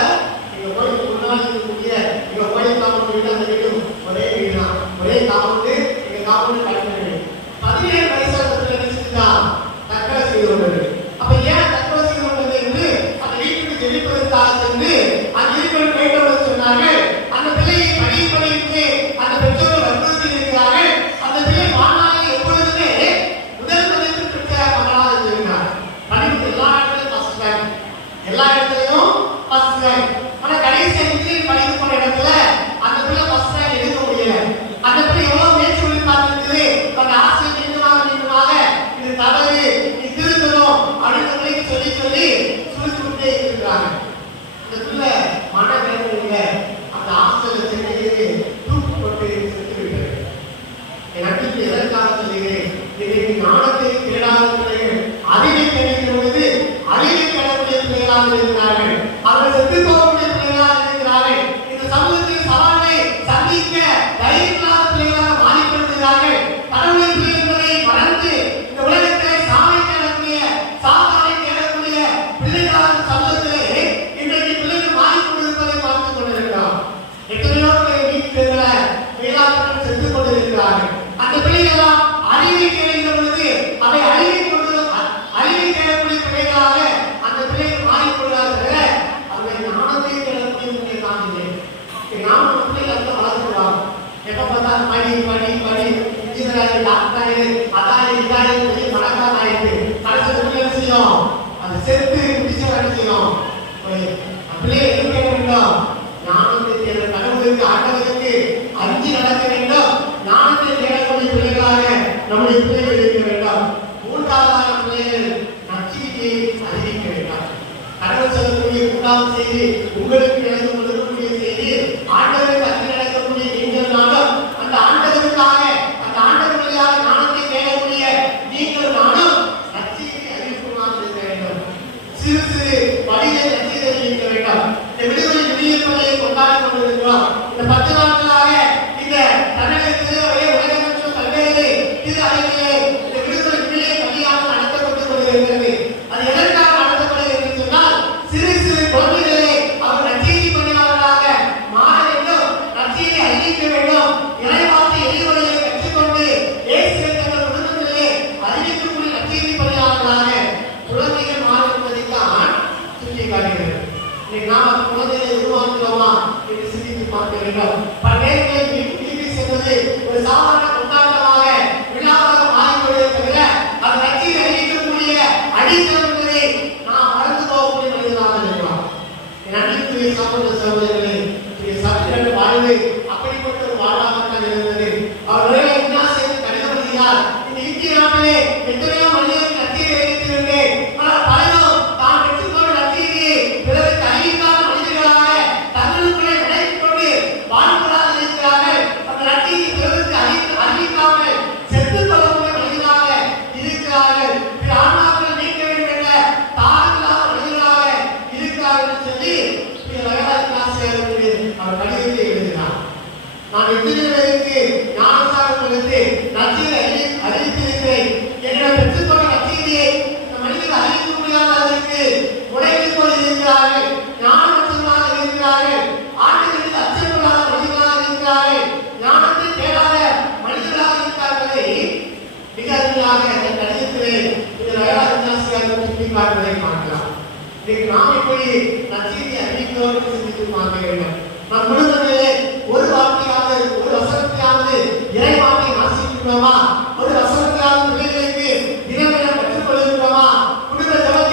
எங்க கோயிலுக்கு முன்னாடி இருக்கக்கூடிய எங்க கோயில் காம்பவுண்ட் வீடு, அந்த வீடு ஒரே வீடு தான், ஒரே காம்பவுண்டு, எங்க காம்பவுண்ட் கட்டணம். 17 வயசுல நினைச்சுதான் தற்கொலை செய்து கொண்டது. அப்ப ஏன் தற்கொலை செய்து கொண்டது என்று அந்த வீட்டுக்கு ஜெபிப்பதற்காக சென்று அந்த வீட்டுக்கு கேட்டவர்கள் சொன்னார்கள், அந்த பிள்ளையை படிப்பதற்கு அந்த பெற்றோர்கள் வற்புறுத்தி இருக்கிறார்கள். அந்த பிள்ளை வாழ்நாளில் எப்பொழுதுமே முதல் மதிப்பு பெற்ற மகளாக இருக்கிறார். படிப்பு எல்லா இடத்திலும் ஃபர்ஸ்ட் ரேங்க், எல்லா இடத்துலையும் ஃபர்ஸ்ட் ரேங்க். ஆனா கடைசி இன்ஜினியரிங் படிக்க போன இடத்துல அந்த பிள்ளை ஃபர்ஸ்ட் ரேங்க் எடுக்க முடியல. அந்த பிள்ளை எவ்வளவு முயற்சி பண்ணி பார்த்துருக்குது. அந்த ஆசிரியர் நீண்டமாக இது தவறு, நீ திருத்தணும் அப்படின்னு பிள்ளைக்கு சொல்லி சுழிச்சுட்டே இருக்கிறாங்க. அந்த பிள்ளை மன வேதனையில அந்த ஆசிரியர் சென்னையிலே தூக்கு போட்டு செத்து விட்டார். என் அன்பிற்கு எதற்காக சொல்கிறேன்? இன்னைக்கு ஞானத்தை தேடாத பிள்ளைகள் அறிவை தேடுகிற பொழுது அறிவை தேடக்கூடிய பிள்ளைகளாக இருக்கிறார்கள். அவர்கள் செத்து போகக்கூடிய பிள்ளைகளாக இருக்கிறார்கள். இந்த சமூகத்தில் சவாலை சந்திக்க தைரியமில்லாத பிள்ளைகளாக மாறிக்கொண்டிருக்கிறார்கள். கடவுளின் பிள்ளை என்பதை மறந்து இந்த உலகத்தை சாலை தேடக்கூடிய, சாதனை தேடக்கூடிய பிள்ளைகளாக சமூகத்திலே இன்றைக்கு பிள்ளைகள் மாறிக்கொண்டிருப்பதை பார்த்துக் கொண்டிருக்கிறோம். எத்தனையோ பேர் வீட்டில் வேளாண் சென்று கொண்டிருக்கிறார்கள். அந்த பிள்ளைகள் அறிவை தேடுகிற பொழுது அதை அறிவை தேடக்கூடிய பிள்ளைகளாக அந்த பிள்ளைகள் மாறிக்கொள்ளார்கள். அவர்கள் ஞானத்தை தேடக்கூடிய பிள்ளைகளாக இல்லை. நாம் பிள்ளைகள் வளர்க்கிறோம். எப்ப பார்த்தாலும் படி இன்ஜினியர், டாக்டர், அதாரி இதாரி சொல்லி பணக்காரன் ஆயிட்டு கடைசி என்ன செய்யும்? அது செத்து குடிச்சு வர செய்யும். பிள்ளையை எங்க வேண்டும்? ஞானத்தை தேட, கடவுளுக்கு ஆண்டவருக்கு அஞ்சு நடக்க வேண்டும். ஞானத்தை தேடக்கூடிய பிள்ளைகளாக நம்முடைய பிள்ளைகள் இருக்க வேண்டும். மூன்றாவதான பிள்ளைகள் நற்செய்தியை அறிவிக்க வேண்டும். கடவுள் சொல்லக்கூடிய மூன்றாவது செய்தி, உங்களுக்கு நடந்து கொண்டிருக்கக்கூடிய செய்தி, ஆண்டவருக்கு அஞ்சு நடக்கக்கூடிய நீங்கள் நானும் அந்த ஆண்டவருக்காக, அந்த ஆண்டவர் வழியாக ஞானத்தை தேடக்கூடிய நீங்கள் நானும் நற்செய்தியை அறிவிக்குமாறு இருக்க வேண்டும். சிறு சிறு வழியை நற்செய்தி அறிவிக்க வேண்டும். இந்த விடுதலை விடியற்படையை கொண்டாடி கொண்டிருக்கிறோம். இந்த 10 நாட்களாக இந்த தமிழகத்தில் உலகம் பல்வேறு திரு அறிவிலே இந்த விடுதலை விடியை வழியாக நடத்தப்பட்டு கொண்டிருக்கிறது. அது எதற்காக நடத்தப்படுகிறது என்று சொன்னால், சிறு சிறு குழந்தைகளை அவர் நற்செய்தி பணியாளர்களாக மாற வேண்டும், நற்செய்தி அறிவிக்க வேண்டும், இறைவார்த்தை எளிவரையை கற்றுக்கொண்டு இயேசு தங்கள் குடும்பத்திலே அறிவிக்கக்கூடிய நற்செய்தி பணியாளர்களாக குழந்தைகள் மாற என்பதைத்தான் சுட்டி காட்டுகிறது. நாம் குழந்தைகளை உருவாக்குகிறோமா என்று சிந்தித்து பார்க்க வேண்டும். பல நேரங்களில் வீட்டுக்கு செல்வது ஒரு சாதாரண கொண்டாட்டமாக, விழாவாக மாறிக்கொண்டே தவிர அது நற்செய்தி அறிவிக்கக்கூடிய அடித்தளம் என்பதை நாம் மறந்து போகக்கூடிய மனிதர்களாக இருக்கிறோம். என் அன்பிற்குரிய சகோதர சகோதரிகளே, சத்திரன் வாழ்வு அப்படிப்பட்ட ஒரு வாழ்வாகத்தான் இருந்தது. அவர்களை என்ன செய்து கடிதம் எழுதினார். இந்த இந்திய நாட்டிலே எத்தனையோ மனிதர்கள் நற்செய்தி அறிவித்திருந்தேன். ஆனால் பலரும் தான் பெற்றுக்கொண்ட நற்செய்தியை பிறருக்கு அறிவிக்காத மனிதர்களாக தங்களுக்குள்ளே விளைவிக் கொண்டு வாழ்வதாக இருக்கிறார்கள். அந்த நற்செய்தி பிறருக்கு அறிவிக்காமல் செத்துக் கொள்ளக்கூடிய மனிதர்களாக இருக்கிறார்கள். பிற ஆன்மாக்களை நீக்க வேண்டும் என்ற தாழ்வில்லாத மனிதர்களாக இருக்கிறார்கள் என்று சொல்லி அவர் கடிதத்தை எழுதினார். நான் எத்தனை பேருக்கு ஞானசாரம் கொடுத்து நற்செய்தி அறிவித்திருக்கிறேன். என்னிடம் பெற்றுக்கொண்ட நற்செய்தியை மனிதர்கள் அறிவிக்க முடியாத அளவிற்கு உடைத்துக் கொண்டிருக்கிறார்கள். ஞானமற்றவர்களாக இருக்கிறார்கள். ஆண்டுகளுக்கு அச்சப்படாத மனிதர்களாக இருக்கிறார்கள். ஞானத்தை தேடாத மனிதர்களாக இருக்கிறார்களே மிக அருமையாக அந்த கடிதத்திலே சுட்டி காட்டுவதை பார்க்கலாம். இன்னைக்கு நாம் எப்படி நற்செய்தி அறிவிக்கிறோம் என்று சிந்தித்து பார்க்க வேண்டும். நம் குடும்பத்திலே ஒரு வார்த்தையாவது, ஒரு வசனத்தையாவது இறை வார்த்தை வாசிக்கிறோமா? ஒரு வசனத்தையாவது பிள்ளைகளுக்கு தினமிடம் கற்றுக் கொள்கிறோமா? குடும்ப ஜபத்தை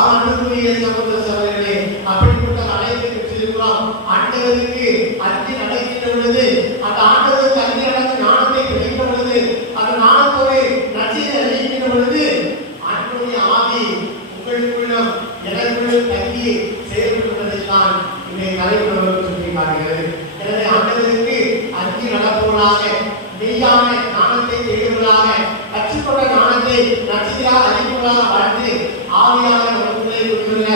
அன்புக்குரிய சகோதர சகோதரர்களே, அப்படிப்பட்ட அழைப்பை பெற்றிருக்கிறோம். ஆண்டவருக்கு அஞ்சு நடக்கின்ற பொழுது, அந்த ஆண்டவருக்கு அஞ்சு நடந்த ஞானத்தை கிடைக்கின்ற பொழுது, அந்த ஞானத்தோடு நற்செய்தி அறிவிக்கின்ற பொழுது, ஆண்டவருடைய ஆவி உங்களுக்குள்ளும் எனக்குள்ளும் தங்கி செயல்படுவதைத்தான் இன்றைய தலைவர்கள் சொல்லி காட்டுகிறது. எனவே ஆண்டவருக்கு அஞ்சு நடப்பவர்களாக, மெய்யான ஞானத்தை தேடுவதாக, கற்றுக்கொண்ட ஞானத்தை நற்செய்தியாக அறிவிப்பதாக வாழ்ந்து ஆவியாக நமக்குள்ளே கொண்டுள்ள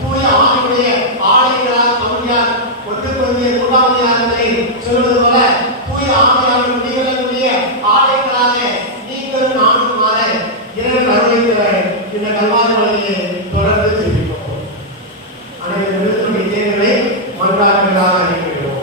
தூய ஆவியுடைய ஆலயங்களாக பகுதியார் ஒட்டுக்கொண்டு மூன்றாவதியாரத்தை சொல்வது போல தூய ஆவியாக முடிவதற்குரிய ஆலயங்களாக நீங்களும் நானும் மாற இறைவன் அருளிக்கிற இந்த கல்வாரி வழியை தொடர்ந்து சிந்திப்போம். அனைத்து நிறுத்தனுடைய தேர்தலை மன்றாடுகளாக அறிவிக்கிறோம்.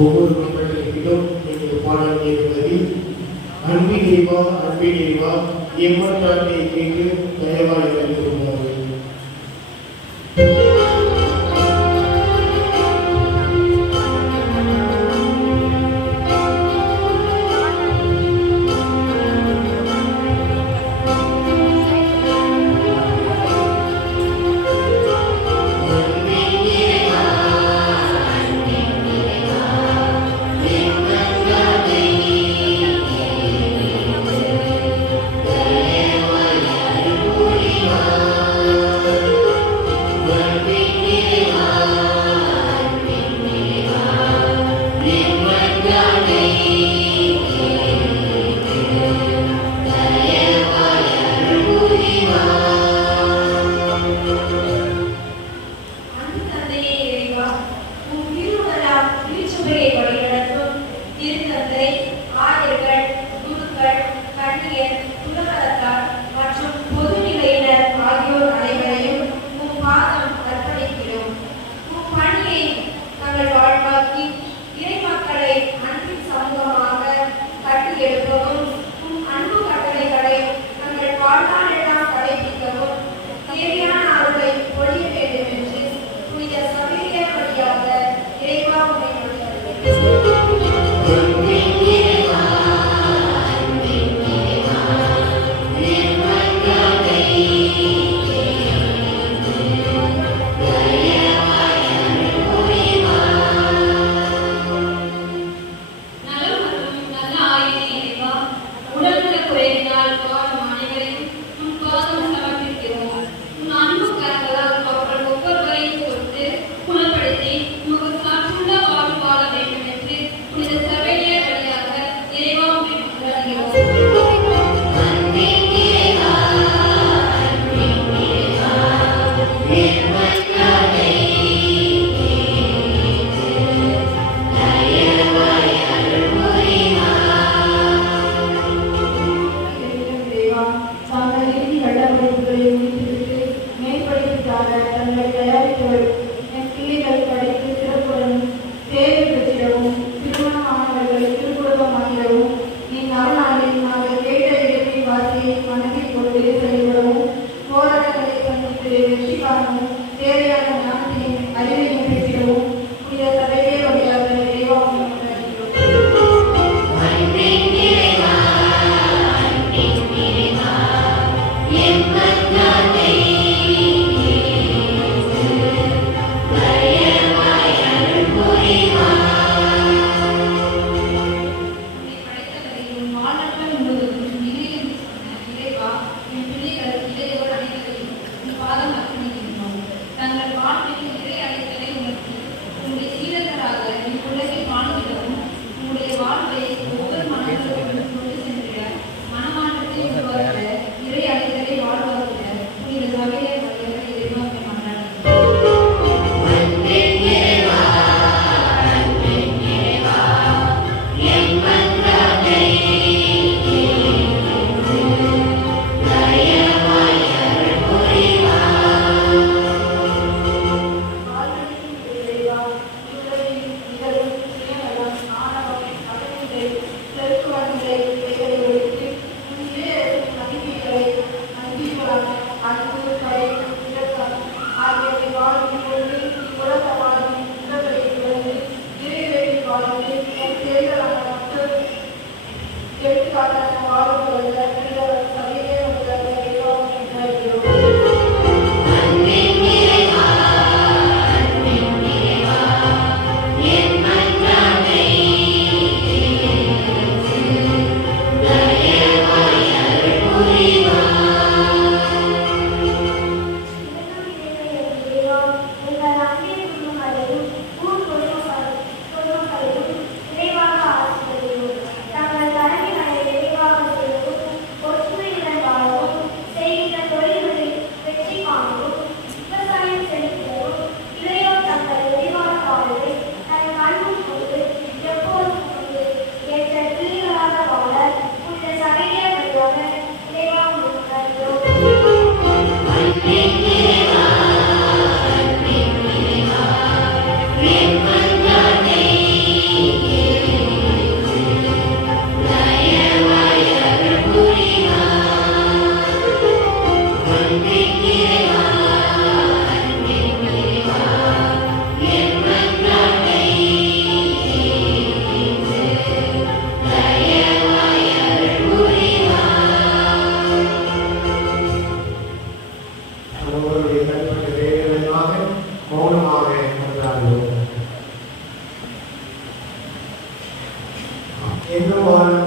ஒவ்வொரு மக்களிடம் நீங்கள் பாடல் கேட்பதில் அன்பினேவா அன்பினேவா எம்மட்டாட்டை கேட்டு தயவாக இருக்கிறார்கள்.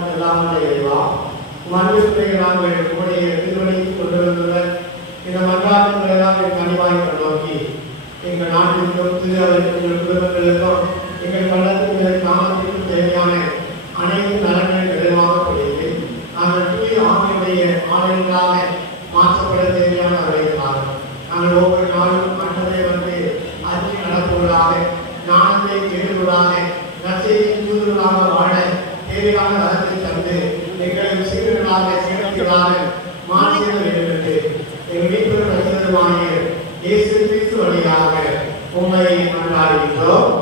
எல்லாம் இறைவா, மன்னிப்பை நாங்கள் உங்களுடைய திருவடிக்கு கொண்டு வந்துள்ள இந்த மன்றாட்டுகளை எல்லாம் கனிவாய் நோக்கி எங்கள் நாட்டிற்கும் திருவைக்கும் எங்கள் குடும்பங்களுக்கும் எங்கள் பள்ளத்துக்கும் எங்கள் கிராமத்திற்கும் தேவையான அனைத்து நலன்களை நிறைவாக கொடுத்து நாங்கள் தூய ஆணையுடைய ஆணைகளாக மாற்றப்பட தேவையான வரைகளாக நாங்கள் ஒவ்வொரு நாளும் மற்றதை வந்து அறிஞ்சு நடப்பவர்களாக ஞானத்தை தேடுவதாக நற்செய்தியின் தூதுவர்களாக வாழ தேவையான வரத்தை தந்து எங்களை சீரர்களாக சீரர்களாக மாற்றிட வேண்டும் என்று எங்கள் மீட்பு ரசிகருமான இயேசு கிறிஸ்து வழியாக உம்மை மன்றாடுகின்றோம்.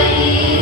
Thank you.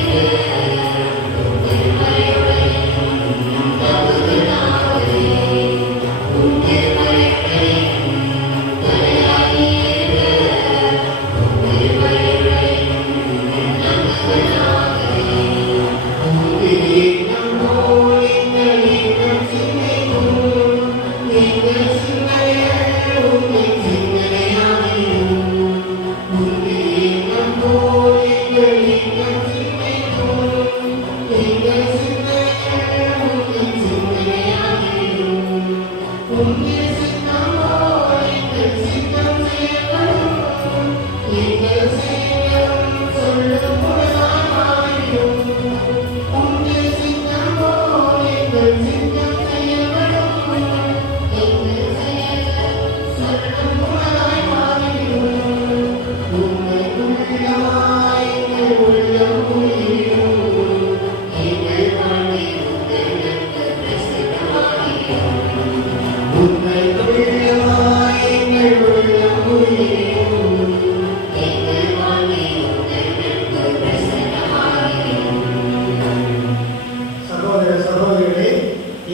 சகோதர சகோதரிகளே,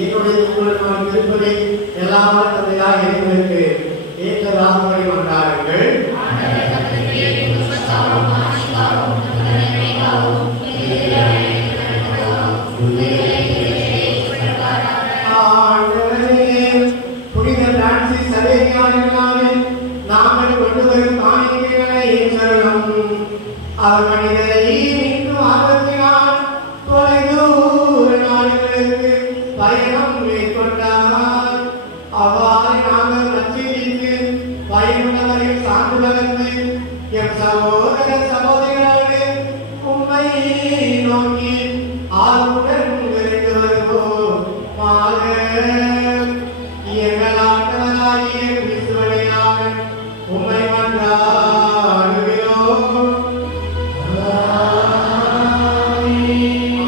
என்னுடைய உங்களுடன் இருப்பதை எல்லாம் தந்தையாக எங்களுக்கு ஏற்றதாகும்படி கொண்டாடுங்கள். புனித பிரான்சிஸ் சவேரியாரினாலே நாங்கள் கொண்டு வரும் காணிக்கைகளை ஏற்றலும். அவர் மனிதரை மீண்டும் ஆபத்தினால் தொலைதூர நாடுகளுக்கு பயணம் மேற்கொண்டார். அவ்வாறு நாங்கள் நற்செய்திக்கு பயனுள்ளவரின் சான்று பகர்ந்து எம் சகோதர சகோதரிகளோடு உம்மை நோக்கி ஆர்வமுடன் விரைந்து வருவோம். எங்கள் ஆண்டவராகிய கிறிஸ்து வழியாக உம்மை மன்றாடுகிறோம்.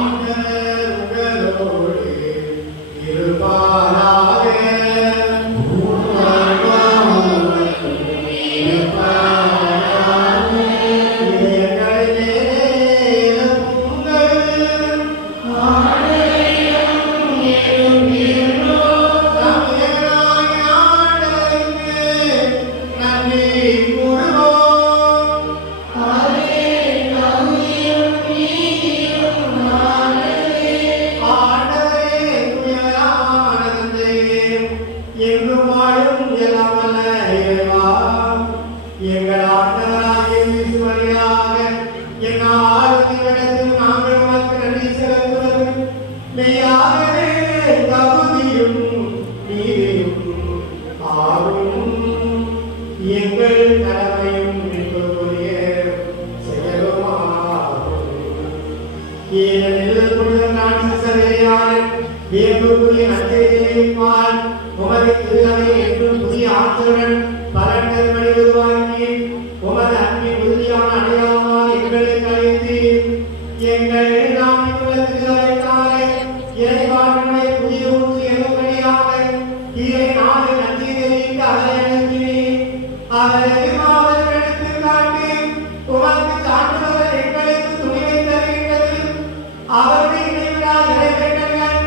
ஆண்டவர் உங்களோடு இருப்பாராக. எங்கள் ஆண்டவராகிய கிறிஸ்து வழியாக எங்கள் ஆளுநரிடத்தில் நாங்கள் உமக்கு நன்றி செலுத்துவது மெய்யாகவே தகுதியும் நீதியும் ஆகும். எங்கள் கடமையும் மீட்புக்குரிய செயலுமாகும். ஏனெனில் புனித பிரான்சிஸ் சவேரியாரின் வியப்புக்குரிய நற்செய்தியைப்பால் உமது திருவை என்றும் புதிய ஆற்றலுடன் பலன்கள் உருவாக்கி உமது அன்பின் உறுதியான அடையாளமாக எங்களுக்கு அழைத்து எங்கள் நாமிக்குள்ள திருவைக்காலை இறைவாழ்வை புதிய ஊற்றி எதுபடியாக இறை நாடு நன்றி தெரிவித்து அவரை அனுப்பி அவர் எதிர்மாவல் எடுத்து காட்டி உமக்கு சான்றுகள் எங்களுக்கு துணிவை தருகின்றது. அவருடைய இணைவிடால் இறைவேண்டங்கள்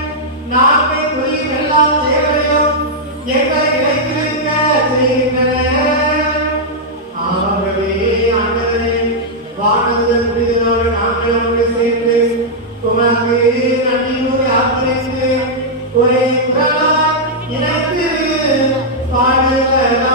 நாட்டை புரியும் எல்லா செயல்களையும் எங்களை இணைத்திருக்க செய்கின்றன. ஆகவே ஆண்டவரே, வானது புரிதலோடு நாங்கள் ஒன்று சேர்ந்து உமக்கு நன்றி கூறி ஆர்ப்பரித்து ஒரே குரலால் இணைத்து பாடுவதாவது.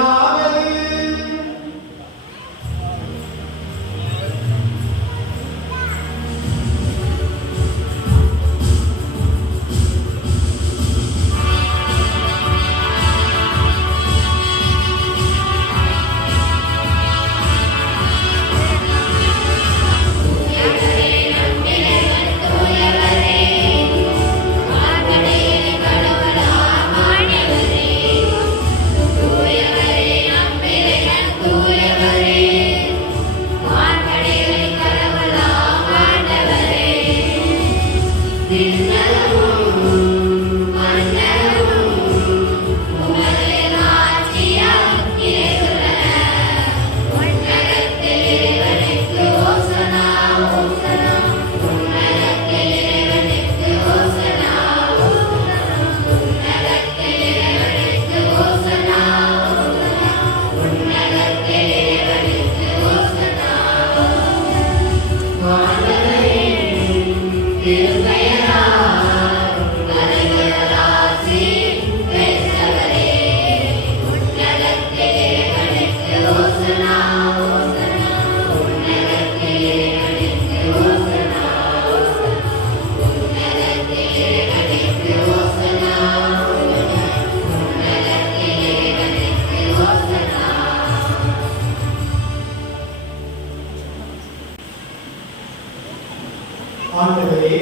ஆண்டவரே,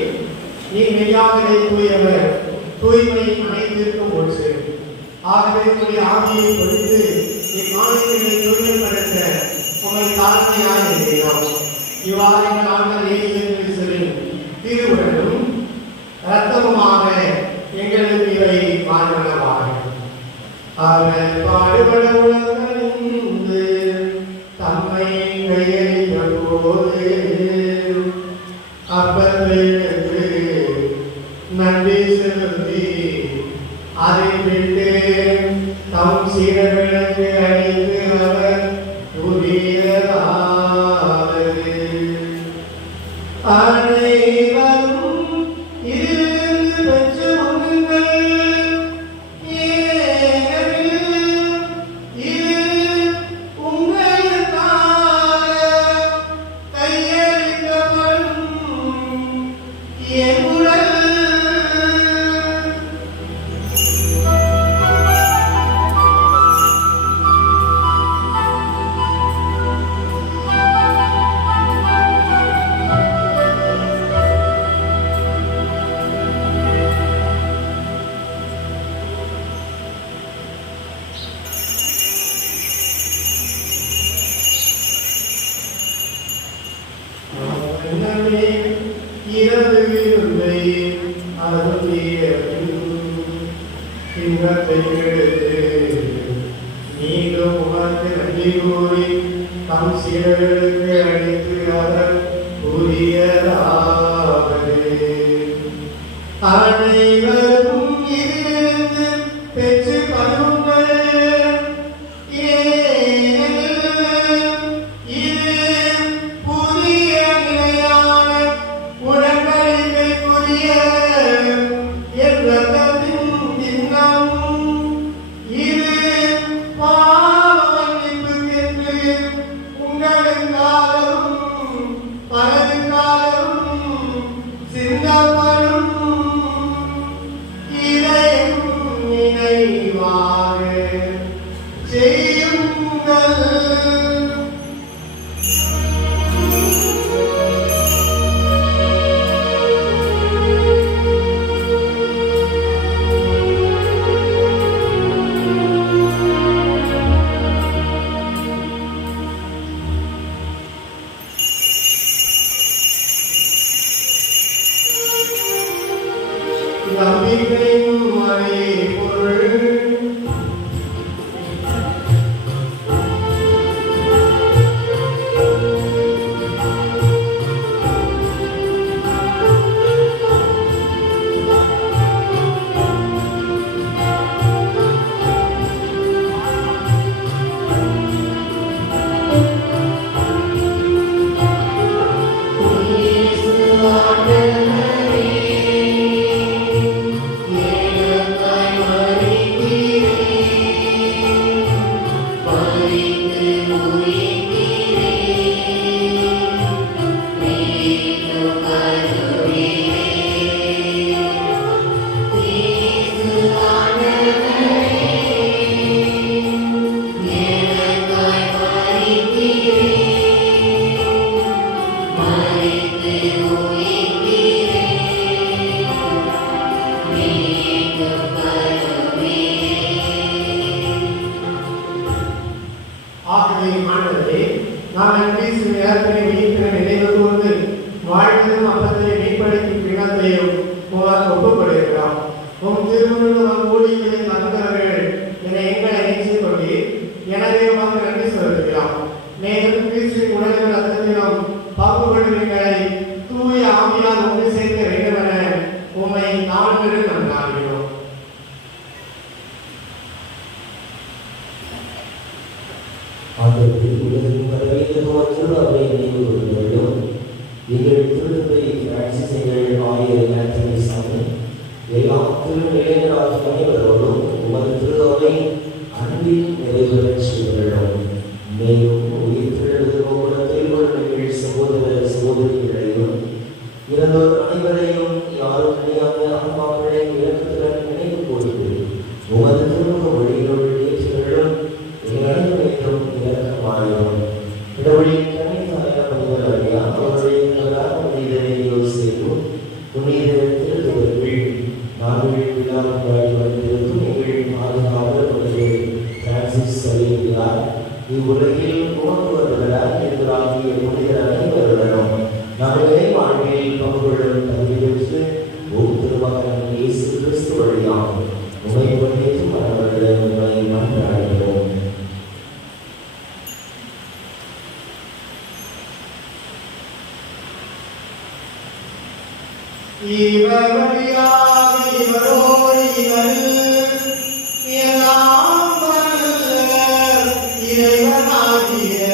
நீ மெய்யாகவே தூயவர், தூய்மை அனைத்திற்கும் ஒன்று. ஆகவே உடைய ஆவியை கொடுத்து இக்காணிக்கைகளை தூய்மைப்படுத்த உங்களை தாழ்மையாக இருக்கிறோம். இவ்வாறு எங்கள் ஆண்டவர் இயேசு கிறிஸ்துவின் திருவுடலும் இரத்தமுமாக எங்களுக்கு இவை மாறுவனவாக. அவர் பாடுபட உலகறிந்து தம்மை கையளித்த போது அப்பத்தை எடுத்து நன்றி செலுத்தி அதை விட்டு தம் சீடர்களுக்கு அளித்து அவர் கூறியதாவது, அனைவரும் இதிலிருந்து பெற்று உண்ணுங்கள். ஏனெனில் இது உங்களுக்காக கையளிக்கப்படும் என் உடல். இரவு விருந்தை அருந்திய கிண்ணத்தை எடுத்து மீண்டும் உமக்கு நன்றி கூறி தம் சீடர்களுக்கு அளித்து அவர் கூறியதாவது, அனைவரும் இதிலிருந்து பெற்று பருங்கள். நம்பிக்கையும் மறை பொருள் இறந்தோர் இவர் வழியாக இவரோடு இவர் எல்லாம் வல்ல இறைவனாகிய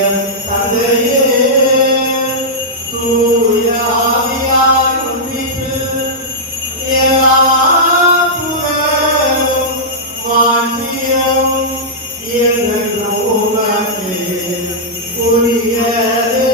தந்தையே தூய ஆவியார் ஒன்றித்து எல்லா புகழும் மாட்சியும் என்றென்றும் உமக்கே உரியதே.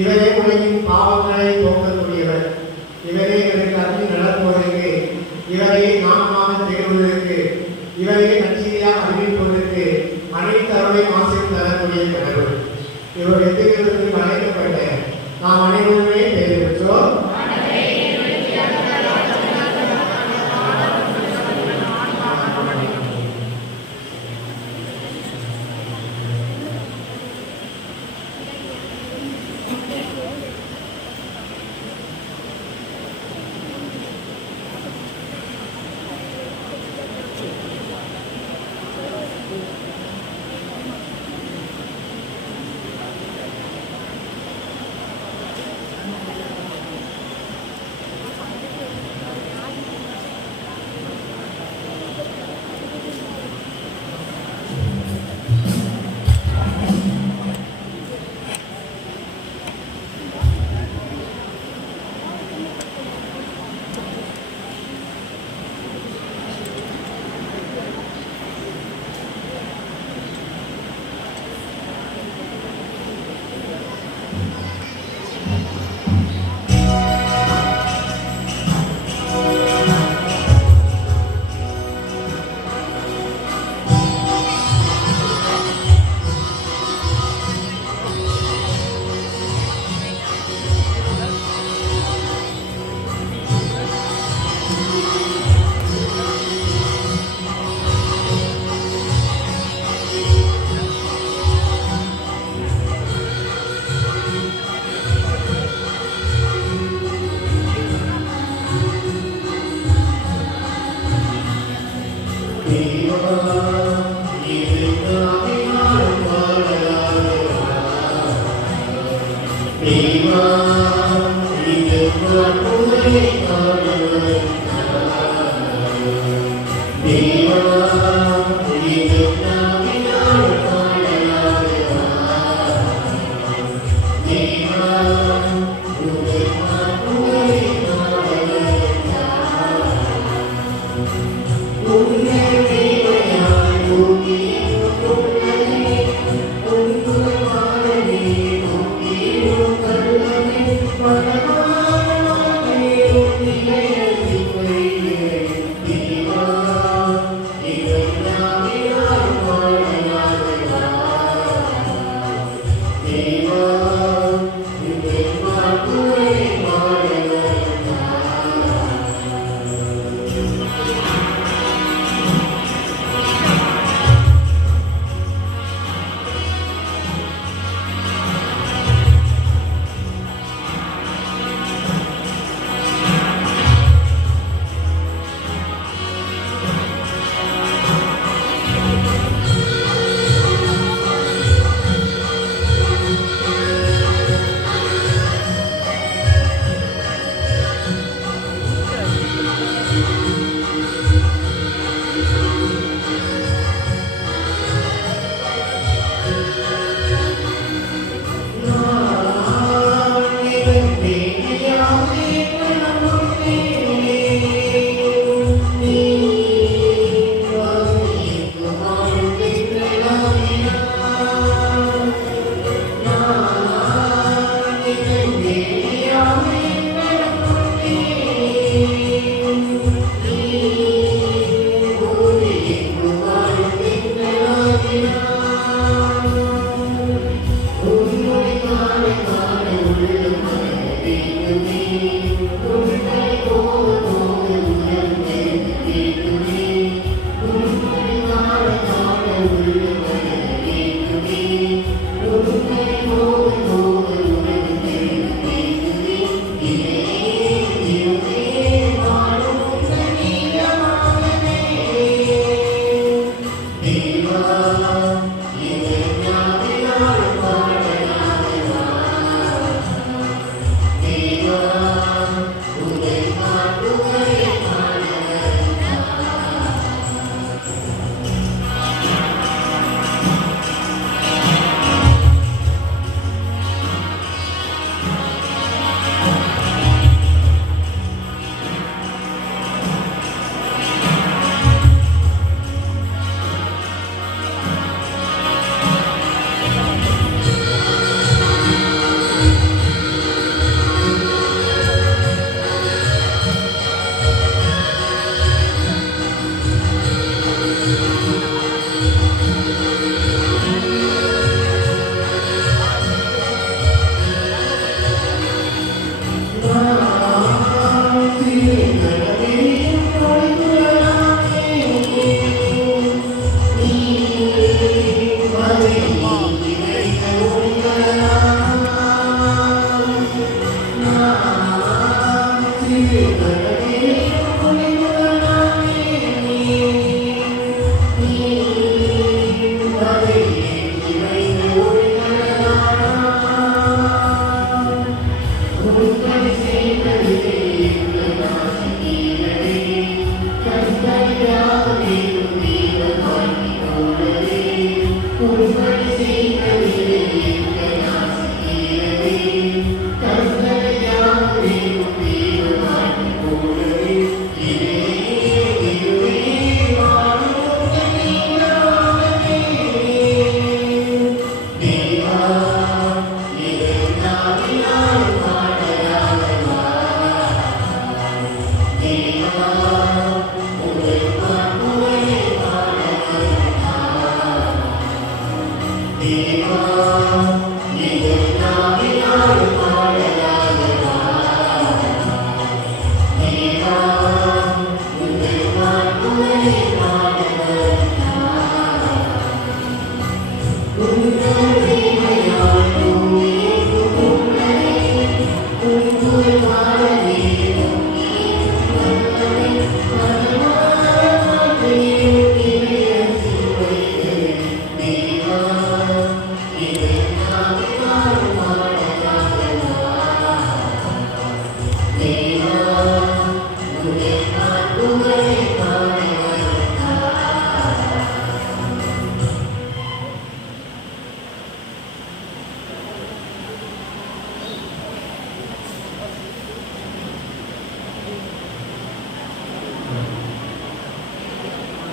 இவரே உலகின் பாவங்களை போக்கக்கூடியவர். இவரே எனக்கு அன்பு நடத்துவதற்கு, இவரே நாமமாக திகழ்வதற்கு, இவரே நற்செய்தியாக அறிவிப்பதற்கு அனைத்து அருளையும் ஆசையும் தரக்கூடிய கடவுள். இவர் எதிர்த்து அழைக்கப்பட்ட நாம் அனைவருமே பெயர் பெற்றோம்.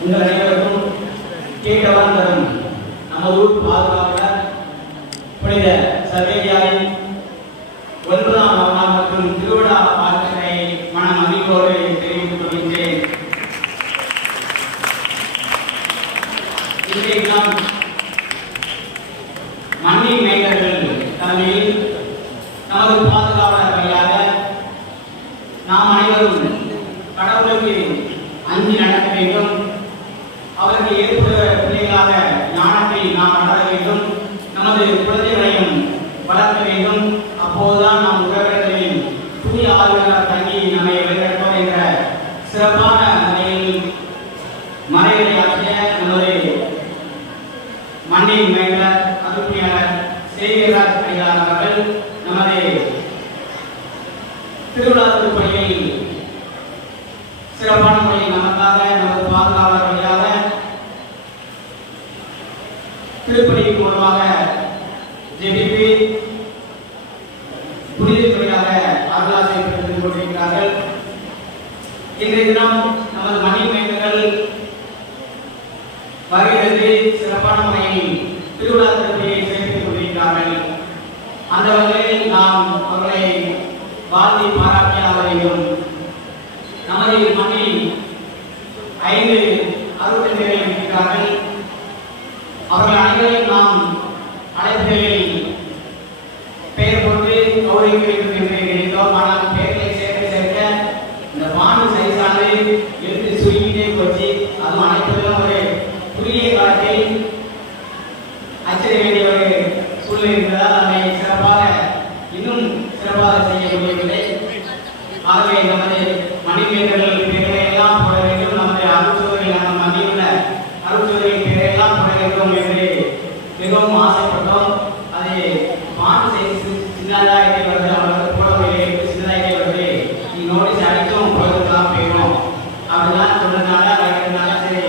உங்கள் அனைவருக்கும் கேட்டவான் தரும் நமது ஊர் பாதுகாவலர் புனித சவேரியாரின் 9ஆம் நாள் மற்றும் திருவிழா வாழ்த்துக்களை மன மகிழ்வோடு தெரிவித்துக் கொள்கின்றேன். இன்றைய தினம் மண்ணின் மைந்தர்கள் தலைமையில் நமது பாதுகாவலர் வழியாக நாம் அனைவரும் கடவுளுக்கு அஞ்சி நடக்க வேண்டும். அவருக்கு ஏற்புடைய பிள்ளைகளாக ஞானத்தை நாம் வளர வேண்டும். நமது குழந்தைகளையும் வளர்க்க வேண்டும். அப்போதுதான் நாம் உறவினர்களின் புதிய ஆளுநராக தங்கி நம்மை வழிநடத்துவோம் என்ற சிறப்பான முறையில் மறைவுரையாற்றிய நமது மண்ணின் மைந்தர் அருட்பணியாளர் சேவியராஜ் அடிகளார் அவர்கள் நமது திருவிழா திருப்பணியில் சிறப்பான முறையில் நமக்காக நமது பாதுகாவலர் வழியாக திருப்பணியின் மூலமாக ஜெபித்து புனித துறையாக அருளாசை பெற்றுக் கொண்டிருக்கிறார்கள். இன்றைய தினம் நமது மண்ணின் மைந்தர்கள் வருகிறது சிறப்பான முறையில் திருவிழா திருப்பணியை சேர்த்துக் கொண்டிருக்கிறார்கள். அந்த வகையில் நாம் அவர்களை வாழ்த்தி பாராட்டியாக வேண்டும். நமது மண்ணில் 5 அருட்தந்தையர்கள் இருக்கிறார்கள். அவர்கள் அனைவரையும் நாம் அழைப்புகளில் பெயர் போட்டு கௌரவிக்க வேண்டும் என்று நினைத்தோம். ஆனால் பெயர்களை சேர்க்க சேர்க்க இந்த பாண்டு சைஸானது எடுத்து சுருங்கிட்டே போச்சு. அதுவும் அனைத்திலும் ஒரு குறுகிய காலத்தில் அச்சிட வேண்டிய ஒரு சூழ்நிலை இருந்ததால் அதை சிறப்பாக இன்னும் சிறப்பாக செய்ய முடியவில்லை. ஆகவே நமது மணிமேகர்கள் பெயரை எல்லாம் போட வேண்டும். நமது அருட்சோதரில் நம்ம மதியுள்ள அருட்சோதரின் பெயரை எல்லாம் போட வேண்டும் என்று மிகவும் ஆசைப்பட்டோம். அதை பாண்டு செய்து சின்னதாகிட்டே வருது. அவர்களுக்கு போடவில்லை சின்னதாகிட்டே வருது. நீ நோட்டீஸ் அடித்தும் போகிறதுலாம் போயிடும் அப்படிலாம் சொன்னதுனால சரி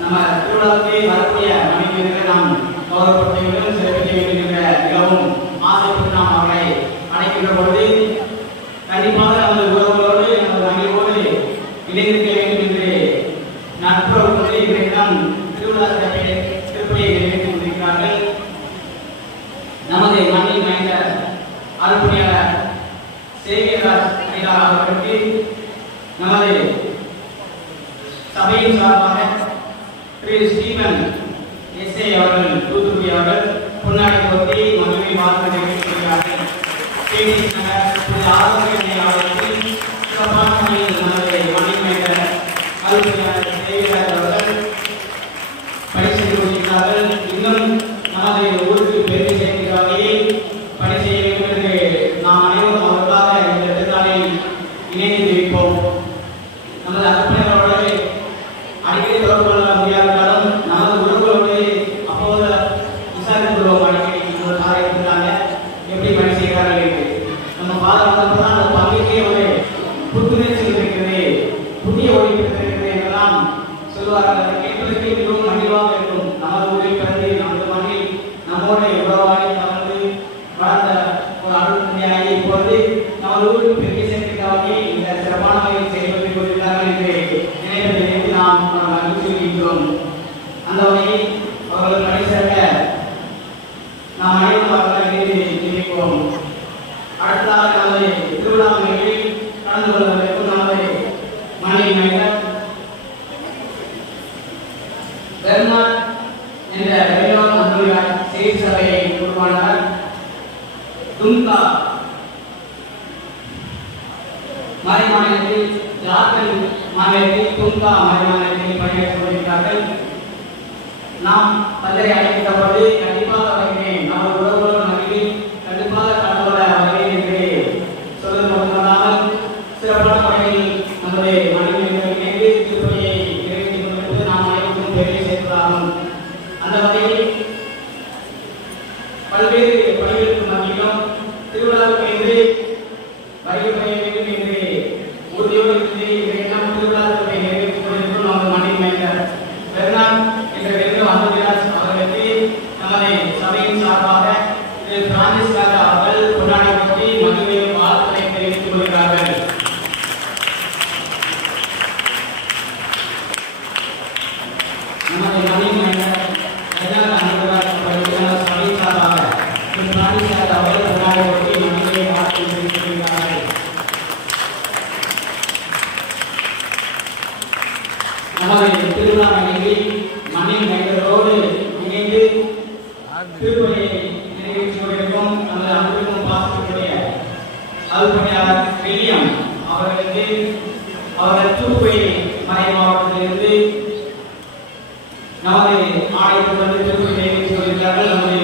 நம்ம திருவிழாவுக்கு வரக்கூடிய மணிமேகர்களை நாம் கௌரவப்படுத்த வேண்டும், சிறப்பிக்க வேண்டும் என்ற மிகவும் ஆசைப்பட்டு நாம் அவர்களை அழைக்கின்ற பொழுது கண்டிப்பாக நமது உறவுகளோடு நமது மகிழ்வோடு இணைந்திருக்க வேண்டும் என்று நட்புறவோடு இன்றைய தினம் திருவிழா திருப்பணியை நிறைவேற்றிக் கொண்டிருக்கிறார்கள். நமது மண்ணின் மைந்தர் அருட்பணியாளர் சேவியராஜ் அடிகளார் அவர்களுக்கு நமது சபையின் சார்பாக திரு ஸ்டீபன் எஸ்ஏ அவர்கள் தூத்துக்குடி அவர்கள் பொன்னாடை போட்டி மகிழ்வை வாழ்த்து தெரிவித்திருக்கிறார்கள். ஆரோக்கிய அவர்கள் சிறப்பான முறையில் நமது மண்ணின் மைந்தர் அருட்பணியாளர் சேவியராஜ் அவர்கள் பணி செய்து கொண்டிருக்கிறார்கள். இன்னும் நமது ஊருக்கு பெருமை சேர்க்கிற வகையில் பணி செய்ய வேண்டும் என்று நாம் அனைவரும் அவர்களாக இந்த திருநாளில் இணைந்து தெரிவிப்போம். நமது அர்ப்பணிகளோடு அடிக்கடி தொடர்பு கொள்ள முடியாவிட்டாலும் நமது உறவுகளோடு அப்போது விசாரித்து கொள்வோம். அடிக்கடி ஒரு காரை இருந்தாங்க எப்படி பணி செய்கிறார்கள் என்று நம்ம பாதம் வந்தப்பதான் அந்த பங்குக்கே ஒரு புத்துணர்ச்சி இருக்கிறது, புதிய ஒளி இருக்கிறது என்றெல்லாம் சொல்வார்கள். அதை கேட்பதற்கு மிகவும் மகிழ்வாக இருக்கும். நமது ஊரில் பிறந்து நமது மண்ணில் நம்மோடு உறவாடி கலந்து வளர்ந்த ஒரு அருட்தந்தையாகி இப்பொழுது நமது ஊருக்கு பெருமை சேர்க்கிற வகையில் இந்த சிறப்பான வகையில் செயல்பட்டுக் கொண்டிருக்கிறார்கள் என்று நினைப்பதை நாம் மகிழ்ச்சி வைக்கிறோம். அந்த வகையில் அவர்கள் பணி சேர்க்க நாம் அனைவரும் அவர்களை இணைந்து நினைப்போம். அடுத்ததாக நமது திருவிழா நிகழ்வில் கலந்து கொள்வதற்கும் நமது மண்ணின் மைந்தர் பெர்னாட் என்ற வெளிநாட்டு அன்புராஜ் செய்தி சபையை உருவானவர். தும்கா மறை மாநிலத்தில் ஜார்க்கண்ட் மாநிலத்தில் தும்கா மறை மாநிலத்தில் பணியாற்றிக் கொண்டிருக்கிறார்கள். நாம் பல்லரை அழைக்கப்பட்டு கண்டிப்பாக வருகிறேன், நமது உறவுகளோடு மகிழ்வில் கண்டிப்பாக கலந்து கொள்ள வருகிறேன் என்று சொல்வது மட்டுமல்லாமல் சிறப்பான முறையில் நமது மனிதர்கள் இணைந்து திருப்பணியை நிறைவேற்றிக் கொண்டிருப்பது நாம் அனைவருக்கும் பெருமை சேர்ப்பதாகும். அந்த வகையில் பல்வேறு பணிகளுக்கு மத்தியிலும் திருவிழாவுக்கு என்று வருகை புரிய வேண்டும் என்று உறுதியோடு இருந்து இன்றைய திருவிழாவை நிறைவேற்றிக் கொண்டிருக்கும் நமது மண்ணின் மைந்தர் பெர்னாட் என்ற வெறும் அன்புராஜ் அவர்களுக்கு நமது சபையின் சார்பாக திரு பிரான்சிஸ் ராஜா அவர்கள் கொண்டாடி போட்டி மகிழ்வையும் வாழ்த்துக்களை தெரிவித்துக் கொள்கிறார்கள். அவர்கள் முன்னாடி ஒட்டி மனிதனை வாழ்த்துகிறார்கள். நமது திருவிழா நிகழ்ச்சி மண்ணின் மைந்தரோடு இணைந்து திருப்பணியை நிறைவேற்றி கொண்டிருக்கும் நமது அன்புக்கும் பாசத்துடைய அருள்பணியாளர் வில்லியம் அவர்களுக்கு அவர்கள் தூத்துக்குடி மறை மாவட்டத்திலிருந்து நமது ஆணையத்துடன் தூத்துக்குடி நிறைவேற்றி கொண்டிருக்கிறார்கள். நமது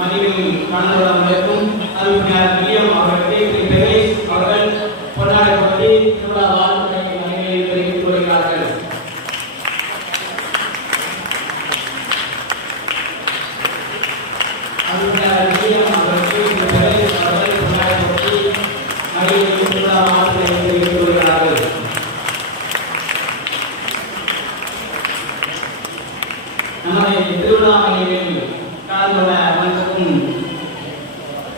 மணிவில் கலந்துடன் இருக்கும் அருள்பணியாளர் வில்லியம் அவர்களுக்கு பெரேஸ் அவர்கள் பொன்னாடை கொண்டு திருவிழா வாழ்த்துக்களை மணிகளில் தெரிவித்துக் கொள்கிறார்கள். நமது திருவிழா நிகழ்வில் கலந்து கொள்ள வந்திருக்கும்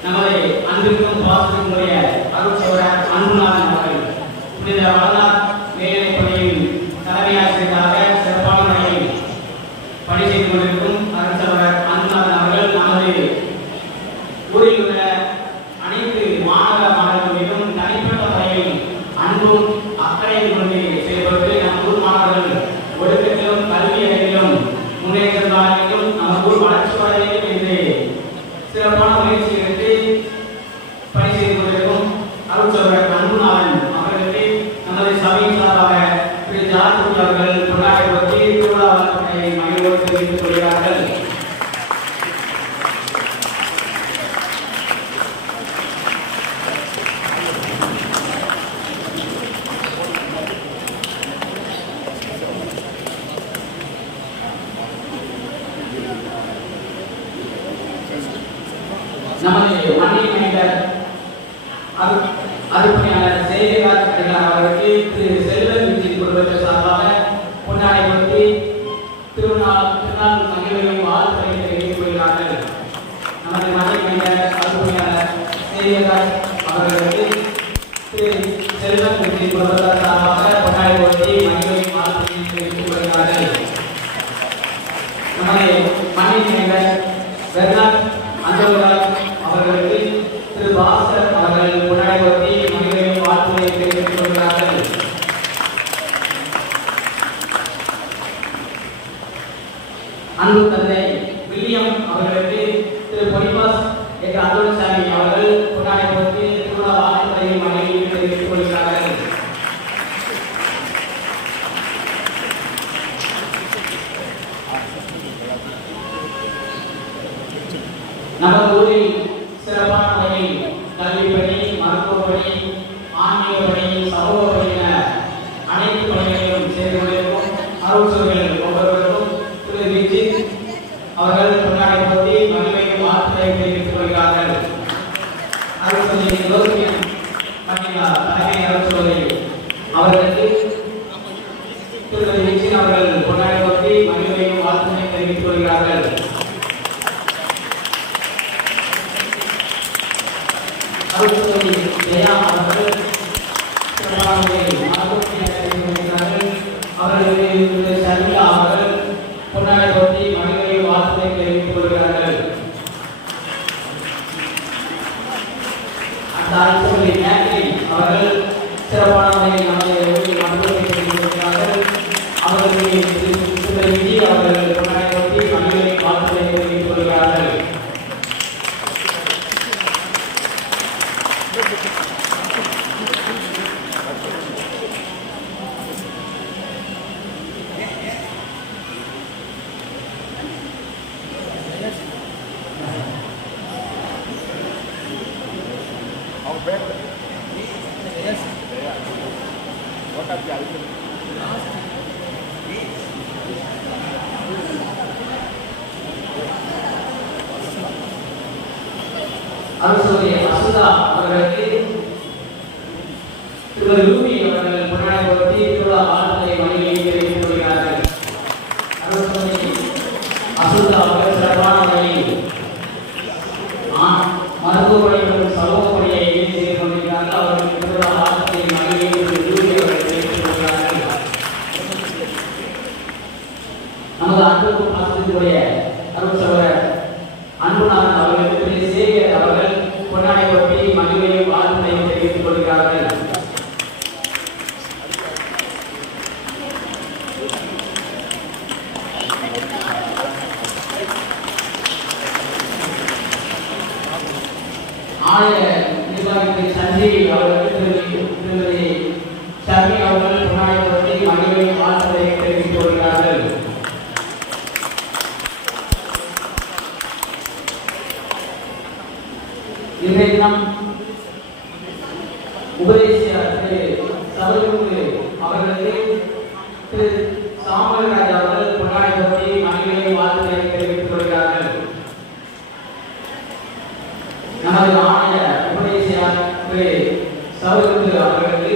நமது அன்பிற்கும் பாசத்திற்குரிய அருட்சகோதரர் அன்புநாதன் அவர்கள் புனித வளர்நாத் மேல்நிலைப் பள்ளியில் தலைமை ஆசிரியராக சிறப்பான முறையில் பணி செய்து கொண்டிருக்கும் அருட்சகோதரர் அன்புநாதன் அவர்கள் நமது ஊரில் உள்ள அனைத்து மாணவ மாணவர்களிலும் தனிப்பட்ட முறையில் அன்பும் அக்கறையும் கொண்டு செயல்பட்டு நம் ஊர் மாணவர்கள் ஒழுக்கத்திலும் கல்வி அறிவிலும் முன்னேற்றத்திலும் நம் ஊர் வளர்ச்சி அடைய வேண்டும் என்று சிறப்பான முயற்சி எடுத்து பணி செய்து கொண்டிருக்கும் அருட்சகோதரர் அன்புநாதன் அவர்களுக்கு நமது சபையின் சார்பாக திரு ஜார்ஜ் அவர்கள் கொண்டாடி பற்றி திருவிழா வாழ்த்துக்களை மகிழ்வோடு தெரிவித்துக் கொள்கிறார்கள். நமது மண்ணின் மைந்தர் அருள்பணியாளர் சேவிராஜ் அவர்களுக்கு திரு செல்வன் விஜி குடும்பத்தின் சார்பாக பொன்னாடை கொடுத்து திருநாள் மகிழ்வையும் வாழ்த்துக்களை தெரிவித்துக் கொள்கிறார்கள். நமது மண்ணின் மைந்தர் அருள்பணியாளர் சேவிராஜ் அவர்களுக்கு திரு செல்வன் விஜி குடும்பத்தின் சார்பாக பொன்னாடை கொடுத்து மகிழ்வையும் வாழ்த்துக்களை தெரிவித்துக் கொள்கிறார்கள். நமது மண்ணின் மைந்தர் பெர்னாட் அந்தோராஜ் அவர்களுக்கு திரு பாஸ்கர் அவர்கள் பொன்னாடை கொடுத்து மகிழ்வையும் வாழ்த்துக்களை தெரிவித்துக் கொள்கிறார்கள். அன்பு தந்தை வில்லியம் அவர்களுக்கு திரு பொலிபாஸ் என்ற அந்தோணசாமி அவர்கள் பொன்னாடை கொடுத்து திருவிழா வாழ்த்துக்களை மகிழ்வையும் தெரிவித்துக் கொள்கிறார்கள். நமது ஊரில் சிறப்பான முறையில் கல்வி பணி, மருத்துவ பணி, ஆன்மீக பணி, சமூக பணி என அனைத்து பணிகளிலும் செய்து கொண்டிருக்கும் அருட்சகோதரர்கள் ஒவ்வொருவருக்கும் திரு விஜித் அவர்கள் பொன்னாடை போட்டி மகிழ்வையும் வாழ்த்துக்களை தெரிவித்துக் கொள்கிறார்கள். அருட்சகோதரி யோசியம் மணிலா தலைமை அருட்சகோதரி அவர்களுக்கு திரு விஜித் அவர்கள் பொன்னாடை போட்டி மகிழ்வையும் வாழ்த்துக்களை தெரிவித்துக் கொள்கிறார்கள். அருட்சகோதரி ஜெயா அவர்கள் அவர்களுக்கு சர்மிளா அவர்கள் பொன்னாடை போட்டி மகிழ்வையும் வாழ்த்துக்களை தெரிவித்துக் கொள்கிறார்கள். அந்த அருட்சகோதரி மேத்ரின் அவர்கள் சிறப்பான முறையில் நமது ஊரில் மண்டலத்தை தெரிவித்திருக்கிறார்கள். அவர்களுக்கு திரு விஜய் அவர்கள் பொன்னாடை போட்டி மகிழ்வையும் வாழ்த்துக்களை தெரிவித்துக் கொள்கிறார்கள். அருள்சகோதரி அசுதா அவர்களுக்கு திரு லூமி அவர்கள் பொன்னாடை போட்டி திருவிழா வாழ்த்துக்களை மகிழ்வையும் தெரிவித்துக் கொள்கிறார்கள். அருள்சகோதரி அசுதா அவர்கள் சிறப்பான முறையில் மருத்துவ பணி மற்றும் சமூக பணியை செய்து கொண்டிருக்கிறார்கள். அவர்களுக்கு திருவிழா வாழ்த்துக்களை மகிழ்வையும் லூமி அவர்கள் தெரிவித்துக் கொள்கிறார்கள். நமது அன்புக்கும் பாசத்திற்குரிய அருட்சகோதரர் அன்புநாதன் அவர்களுக்கு திரு சேவியர் அவர்கள் ஆலய நிர்வாகத்தை சஞ்சய் அவர்களுக்கு திருமதி ஷர்மி அவர்கள் புனாயபுரத்தை மகிழ்வை வாழ்த்துக்களை தெரிவித்துக் கொள்கிறார்கள். இன்றைய தினம் உபதேசியார் திரு சபரிமுரு அவர்களுக்கு திரு சாமுவேல் ராஜ் அவர்கள் புனாயபுரத்தை மகிழ்வை வாழ்த்துக்களை தெரிவித்துக் கொள்கிறார்கள். நமது ஆணைய உபதேசியார் திரு சபரிமுரு அவர்களுக்கு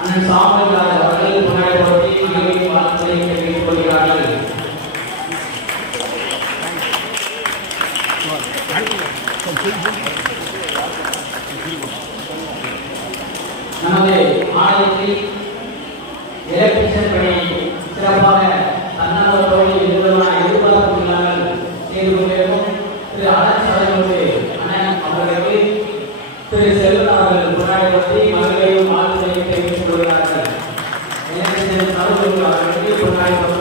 அண்ணன் சாமுவேல் ராஜ் அவர்கள் புனாயபுரத்தை மகிழ்வை வாழ்த்துக்களை தெரிவித்துக் கொள்கிறார்கள். நமது ஆலயத்தில் எலக்ட்ரிஷன் பணியை சிறப்பாக தன்னார்வத்தோடு எதிர்பார்ப்பு இல்லாமல் செய்து கொண்டிருக்கும் திரு அலட்சணி அண்ணன் அவர்களுக்கு திரு செல்வன் அவர்கள் புனாயபுரத்தை மகிழ்வையும் வாழ்த்துக்களை தெரிவித்துக் கொள்கிறார்கள். எலக்ட்ரிஷன் சர்வகுரு அவர்களுக்கு புனாயபுரத்தை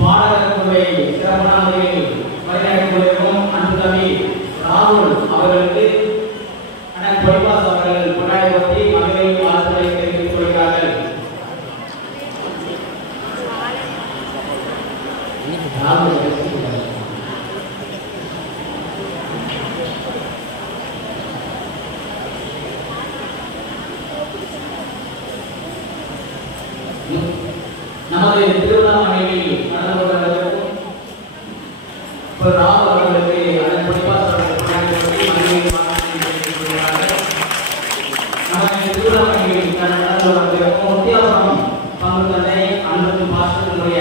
பாடகர் குழுவை சிறப்பான முறையில் வழிநடத்தி கொண்டிருக்கும் அன்பு தம்பி ராகுல் அவர்களுக்கு அண்ணன் பொய்பாஸ் அவர்கள் புனாயபுரத்தை மகிழ்வை வாழ்த்துக்களை தெரிவித்துக் கொள்கிறார்கள். நமது திருவண்ணாமலையில் நடந்து கொண்டிருக்கும் ராகுல் அவர்களுக்கு அண்ணன் பொய்பாஸ் அவர்கள் புனாயபுரத்தை மகிழ்வை வாழ்த்துக்களை தெரிவித்துக் கொள்கிறார்கள். நமது திருவண்ணாமலையில் நடந்து கொண்டிருக்கும் முத்தியாபுரம் பங்கு தந்தை அன்பு பாஸ்டருடைய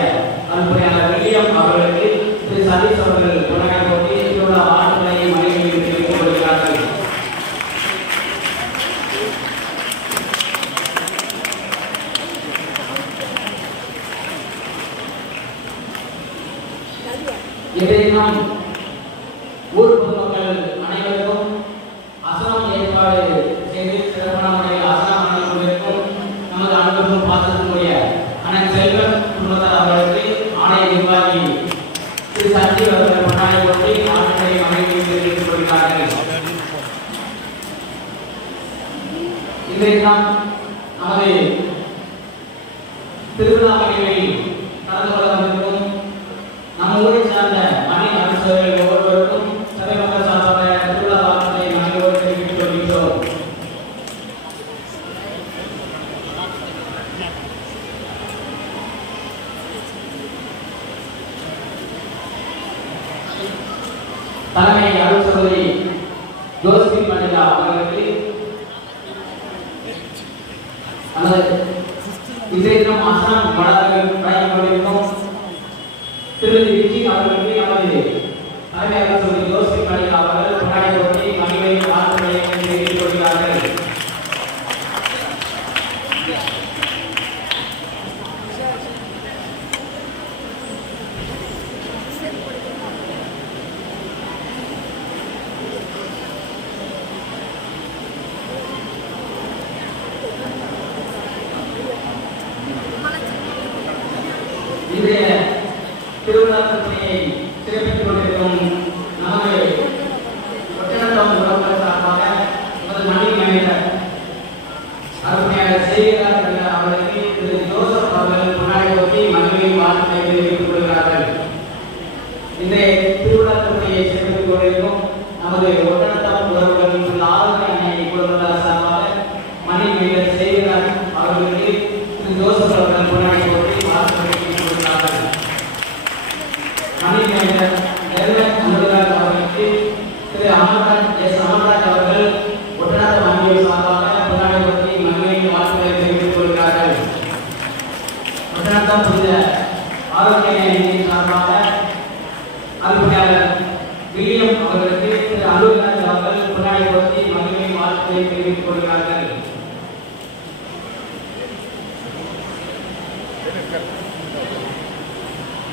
கல்பனையாளர் வில்லியம் அவர்களுக்கு திரு சதீஷ் அவர்கள் புனாயபுரத்தை திருவிழா வாழ்த்துக்களை மகிழ்வை தெரிவித்துக் கொள்கிறார்கள். இன்றைய தினம் ஊர் பொதுமக்கள் அனைவருக்கும் அசனம் ஏற்பாடு செய்து சிறப்பான முறையில் அசனம் வழங்கிக் கொண்டிருக்கும் நமது அன்புக்கும் பாசத்தினுடைய அண்ணன் செல்வன் குடும்பத்தார் அவர்களுக்கு ஆணைய நிர்வாகி திரு சஞ்சீவ் அவர்கள் புனாயபுரத்தை வாழ்த்துக்களை மகிழ்வை தெரிவித்துக் கொள்கிறார்கள். இன்றைய தினம் நமது திருவண்ணாமலையில் கலந்து கொள்ள வந்திருக்கும் நம்ம ஊரை சார்ந்த மணி அரசர்கள் ஒவ்வொருவருக்கும் சபை மக்கள் சார்பாக திருவிழா வாழ்த்துக்களை மகிழ்வோடு தெரிவித்துக் கொள்கிறோம். தலைமை அருள் சகோதரி ஜோஸ்பின் மணிலா அவர்களுக்கு இன்றைய தினம் அசாம் வழக்கில் வழங்கிக் கொண்டிருக்கும் திருமதி விஜி அவர்களுக்கு நமது தலைமை அருள் சகோதரி ஜோஸ்பின் மணிலா அவர்கள் புனாயபுரத்தை மகிழ்வை வாழ்த்துக்களை தெரிவித்துக் கொள்கிறார்கள். இன்றைய திருவிழா பணியை சிறப்பித்துக் கொண்டிருக்கும் நமது ஒட்டநத்தம் உறவுகள் சார்பாக நமது மணி மேனேஜர் அருமையாளர் சேகர் அவர்களுக்கு திரு ஜோசப் அவர்கள் புனாயபுரத்தை மகிழ்வை வாழ்த்துக்களை தெரிவித்துக் கொள்கிறார்கள். இன்றைய திருவிழா பணியை சிறப்பித்துக் கொண்டிருக்கும் நமது ஒட்டநத்தம் உறவுகள் ஆரோக்கிய அன்னை குடும்பத்தார் சார்பாக மணி மேனேஜர் சேகர் அவர்களுக்கு திரு ஜோசப் அவர்கள் புனாயபுரத்தை வாழ்த்துக்களை திரு அமர்ராஜ் அவர்கள் ஒட்டநாத வங்கியை சார்பாக புனாயபுரத்தை மகிழ்வை வாழ்த்துக்களை தெரிவித்துக் கொள்கிறார்கள். ஒட்டநாதம் புனித ஆரோக்கிய நிலையத்தின் சார்பாக அருமையாளர் வில்லியம் அவர்களுக்கு திரு அலுவலராஜ் அவர்கள் புனாயபுரத்தை மகிழ்வை வாழ்த்துக்களை தெரிவித்துக் கொள்கிறார்கள்.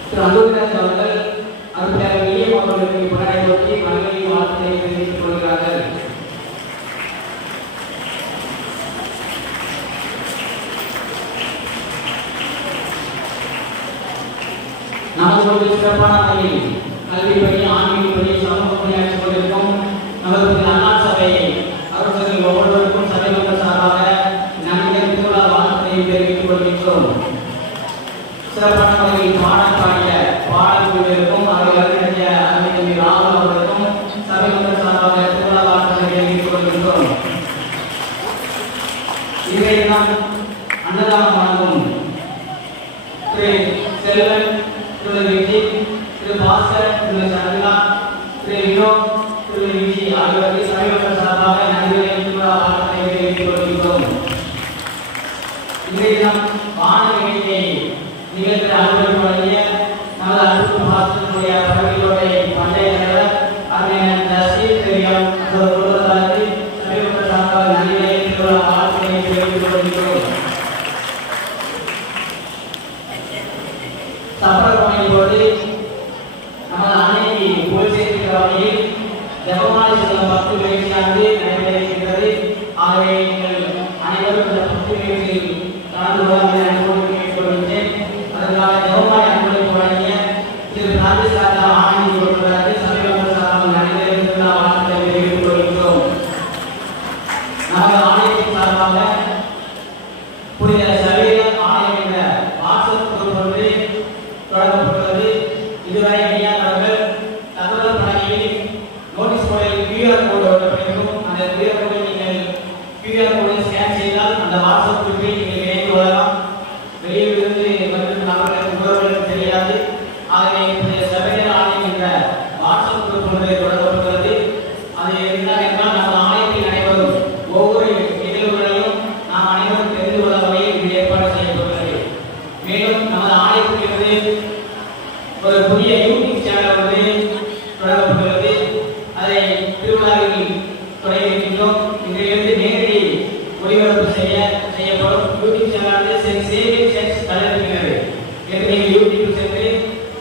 திரு அலுவலராஜ் அவர்கள் அருமையாளர் வில்லியம் அவர்களுக்கு புனாயபுரத்தை மகிழ்வை வாழ்த்துக்களை தெரிவித்துக் கொள்கிறார்கள். நமது சிறப்பான வகையில் கல்வி பணி, ஆன்மீக பணி, சமூக பணியாற்றிக் கொண்டிருக்கும் நமது அண்ணா சபை அரசர்கள் ஒவ்வொருவருக்கும் சபை மக்கள் சார்பாக நன்றிகள் திருவிழா வாழ்த்துக்களை தெரிவித்துக் கொள்கின்றோம். சிறப்பான வகையில் பாடல் பாடிய பாடல் குழுவிற்கும் அவர்கள் நடத்திய அருமை தம்பி ராகுல் அவர்களுக்கும் சபை மக்கள் சார்பாக திருவிழா வாழ்த்துக்களை தெரிவித்துக் கொள்கின்றோம். இன்றைய தினம் அன்னதானம் வழங்கும் திரு செல்வன், திரு விஜய், திரு பாஸ்கர், திரு சந்திரா, திரு வினோத், திரு விஜய் ஆகியோருக்கு சபை மக்கள் சார்பாக நன்றிகளை திருவிழா வாழ்த்துக்களை தெரிவித்துக் கொள்கின்றோம். இன்றைய தினம் வான வேடிக்கை நிகழ்ச்சி அலுவலகம் வழங்கிய நமது அன்பு பாசத்தினுடைய பதவிகளுடைய பஞ்சாயத்து தலைவர் அருமையான ஜஸ்டிஸ் தெரியும் குடும்பத்தாருக்கு சபை மக்கள் சார்பாக நன்றிகளை திருவிழா வாழ்த்துக்களை தெரிவித்துக் கொள்கின்றோம். சப்பர பணியோடு நமது அன்னைக்கு போய் சேர்க்கிற வகையில் ஜெபமாலை செல்லும் பக்தி நிகழ்ச்சியானது நடைபெற இருக்கின்றது. ஆகவே நீங்கள் அனைவரும் இந்த பக்தி நிகழ்ச்சியில் கலந்து கொள்ள அன்போடு கேட்டுக்கொள்கின்றேன். அதற்காக ஜெபமாலை அன்பளிப்பு வழங்கிய திரு ராஜேஷ் ராஜா ஆனந்தி கொடுப்பதற்கு சபை மக்கள் சார்பாக நன்றிகளை திருவிழா வாழ்த்துக்களை தெரிவித்துக் கொள்கின்றோம். நமது ஆலயத்தின் சார்பாக புனித சபையினர் ஆலயம் என்ற வாட்ஸ்அப் குரூப் ஒன்று தொடங்கப்பட்டுள்ளது. இதுவரை இணையாதவர்கள் தகவல் பலகையில் நோட்டீஸ் போர்டில் QR கோடு ஒட்டப்பட்டிருக்கும். அந்த QR கோடை நீங்கள் QR கோடை ஸ்கேன் செய்தால் அந்த வாட்ஸ்அப் குரூப்பில் நீங்கள் இணைந்து கொள்ளலாம். வெளியிலிருந்து மற்றும் நபர்களுக்கு உறவுகளுக்கு தெரியாது. ஆகவே இந்த சபையினர் ஆலயம் என்ற வாட்ஸ்அப் குரூப் ஒன்று தொடங்கப்பட்டுள்ளது. அது இருந்தால் என்றால் நமது ஆலயத்தில் நடைபெறும் ஒவ்வொரு நிகழ்வுகளையும் நாம் அனைவரும் தெரிந்து கொள்ள வகையில் இது ஏற்பாடு செய்யப்பட்டுள்ளது. மேலும் நமது ஆலயத்திலிருந்து ஒரு புதிய யூடியூப் சேனல் ஒன்று தொடங்கப்பட்டுள்ளது. அதை திருவிழாவில் தொடங்கியிருக்கின்றோம். இதிலிருந்து நேரடி ஒளிபரப்பு செய்யப்படும் யூடியூப் சேனலானது சேவிங் சர்ச் தலைவருகிறது என்று நீங்கள் யூடியூப் சென்று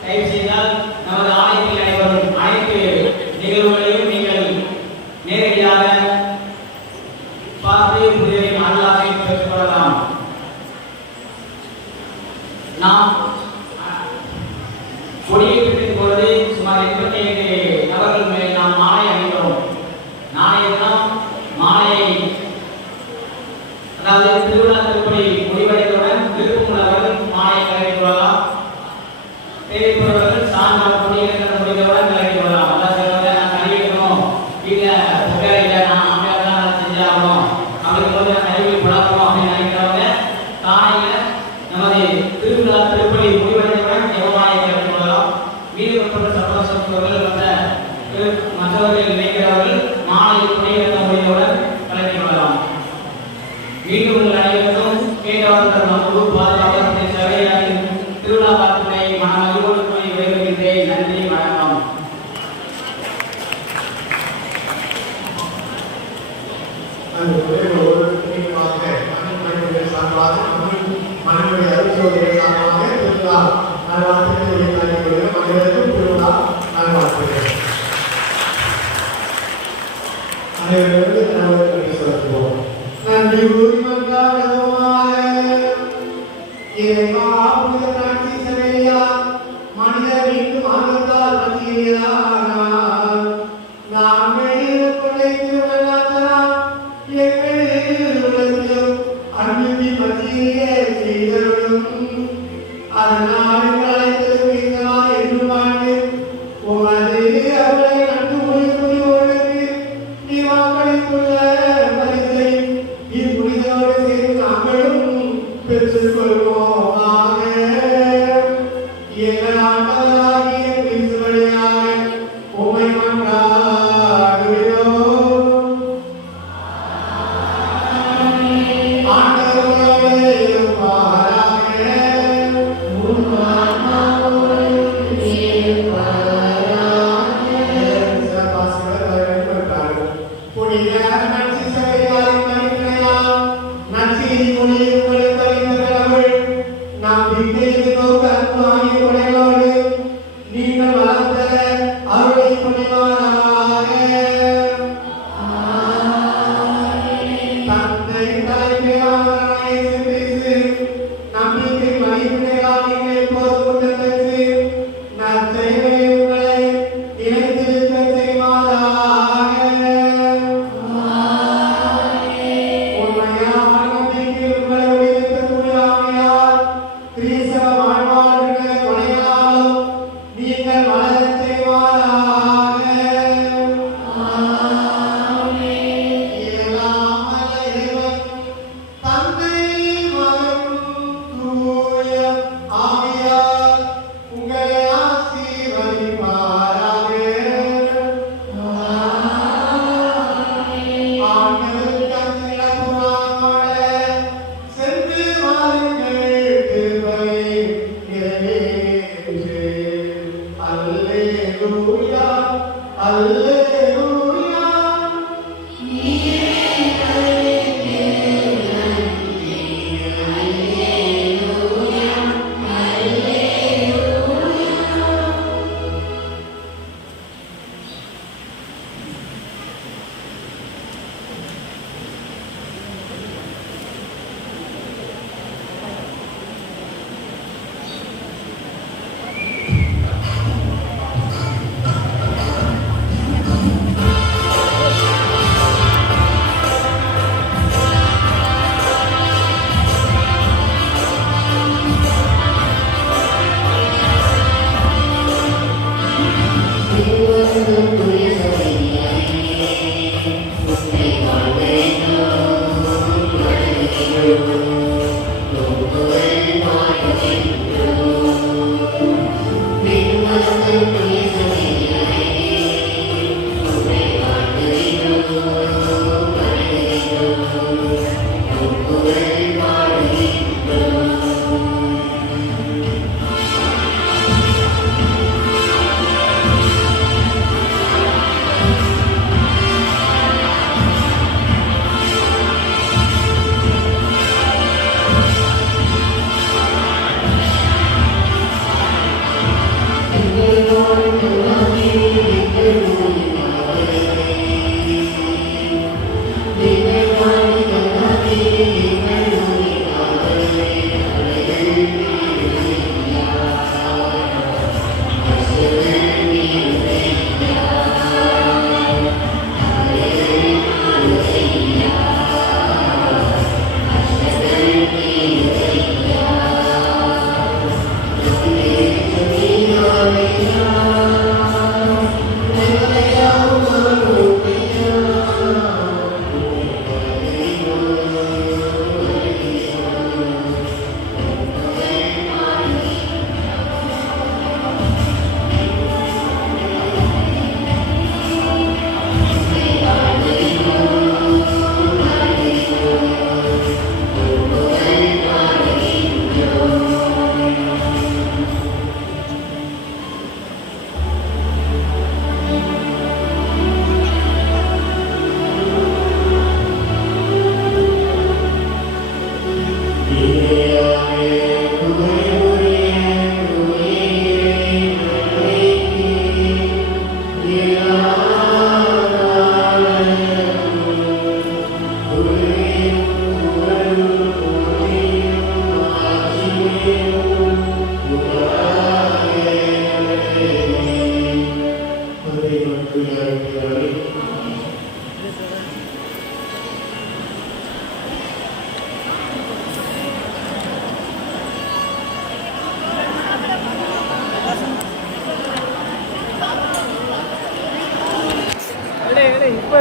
டைப் செய்தால் நமது ஆலயத்தில் நடைபெறும் அனைத்து நிகழ்வுகளையும் நீங்கள் நேரடியாக பார்த்து புதிய அருளாசை பெற்றுக் கொள்ளலாம். நாம் கொடியேற்றத்தின் பொழுது சுமார் 87 நபர்கள் மேல் நாம் மாலை அணிந்தோம். நாளைய தினம் மாலையை அதாவது திருவிழா திருப்பணி முடிவடைந்தவுடன் விருப்பமுள்ளவர்கள் மாலை கலந்து கொள்ளலாம். தேவைப்படுபவர்கள் சான்றாக கொடியேற்றம் முடிந்தவுடன் கலந்து கொள்ளலாம். அதாவது நான் கழிக்கணும் வீட்டில் இல்லை நான் அம்மையாக தான் செஞ்சாகணும் அப்படிங்கும் போது நான் கழிவு பழக்கணும் அப்படின்னு நினைக்கிறவங்க காலையில் நமது திருவிழா திருப்பணி முடிவடைந்தவுடன் ஜெபமாலை கலந்து கொள்ளலாம். வீடுபட்ட சகோதரர்கள் மற்றவர்கள் நினைக்கிறவர்கள் மாலை கொடியேற்றம் முடிந்தவுடன் கலந்து கொள்ளலாம். மீண்டும் உங்கள் அனைவருக்கும் கேட்டவர்கள் நமக்கு பாதுகாப்பு சபையாரின் திருவிழா வாழ்த்துக்களை மனமகிழ்வோடு போய் விடைபெறுகின்றேன். நன்றி, வணக்கம். மனைவி அருள்சோதனை சார்பாக திருவிழா நல்வாழ்த்துக்களை அனைவருக்கும் திருவிழா நல்வாழ்த்துக்கள். அனைவருக்கும் நல்வாழ்த்துக்களை செலுத்துவோம். நன்றி கூறி மன்றாடுவோமாக. இறைவா, புனித பிரான்சிஸ் சவேரியார் மனிதர் மீண்டும் ஆர்வத்தால் பற்றியதானார். நாங்கள் கொண்டை திருமணம் எங்கள் உள்ளத்திலும் அன்பி பற்றிய செய்தரும் அதனால் அழைத்தது என்று வாழ்ந்து உமது அவளை நன்கு மொழிபுரிவோருக்கு நீ வாக்களித்துள்ள பரிசை இப்புனிதோடு சேர்ந்து நாங்களும் பெற்றுக் கொள்வோமாக. எங்கள் ஆண்டவராகிய கிறிஸ்து வழியாக உம்மை மன்றாடுகிறோம். ஆண்டவரே இருப்பாராக. உம் ஆன்மாவோடு இருப்பாராக. புனித பிரான்சிஸ் சவேரியாரின் மரியாதையால் நற்செய்தி மொழியை உங்களுக்கு அறிந்தவர்கள் நம்பிக்கையை நோக்க அன்பாகிய கொடைகளோடு நீங்கள் வளர்ந்த அருளை புரிவாராக. தந்தை தலைமையாக நம்பிக்கை மகிமையால் நீங்கள் போது கொண்டு நற்செய்தி வளரச் செய்வாராக. எல்லாம் வல்ல இறைவன், தந்தை, மகன், தூய ஆவியார் உங்களை ஆசீர்வதிப்பாராக. ஆண்டவர் தம் இலக்குமாரோட சென்று வாருங்கள், திருப்பலி நிறைவேற்று. அல்லேலூயா, அல்லேலூயா. இப்போ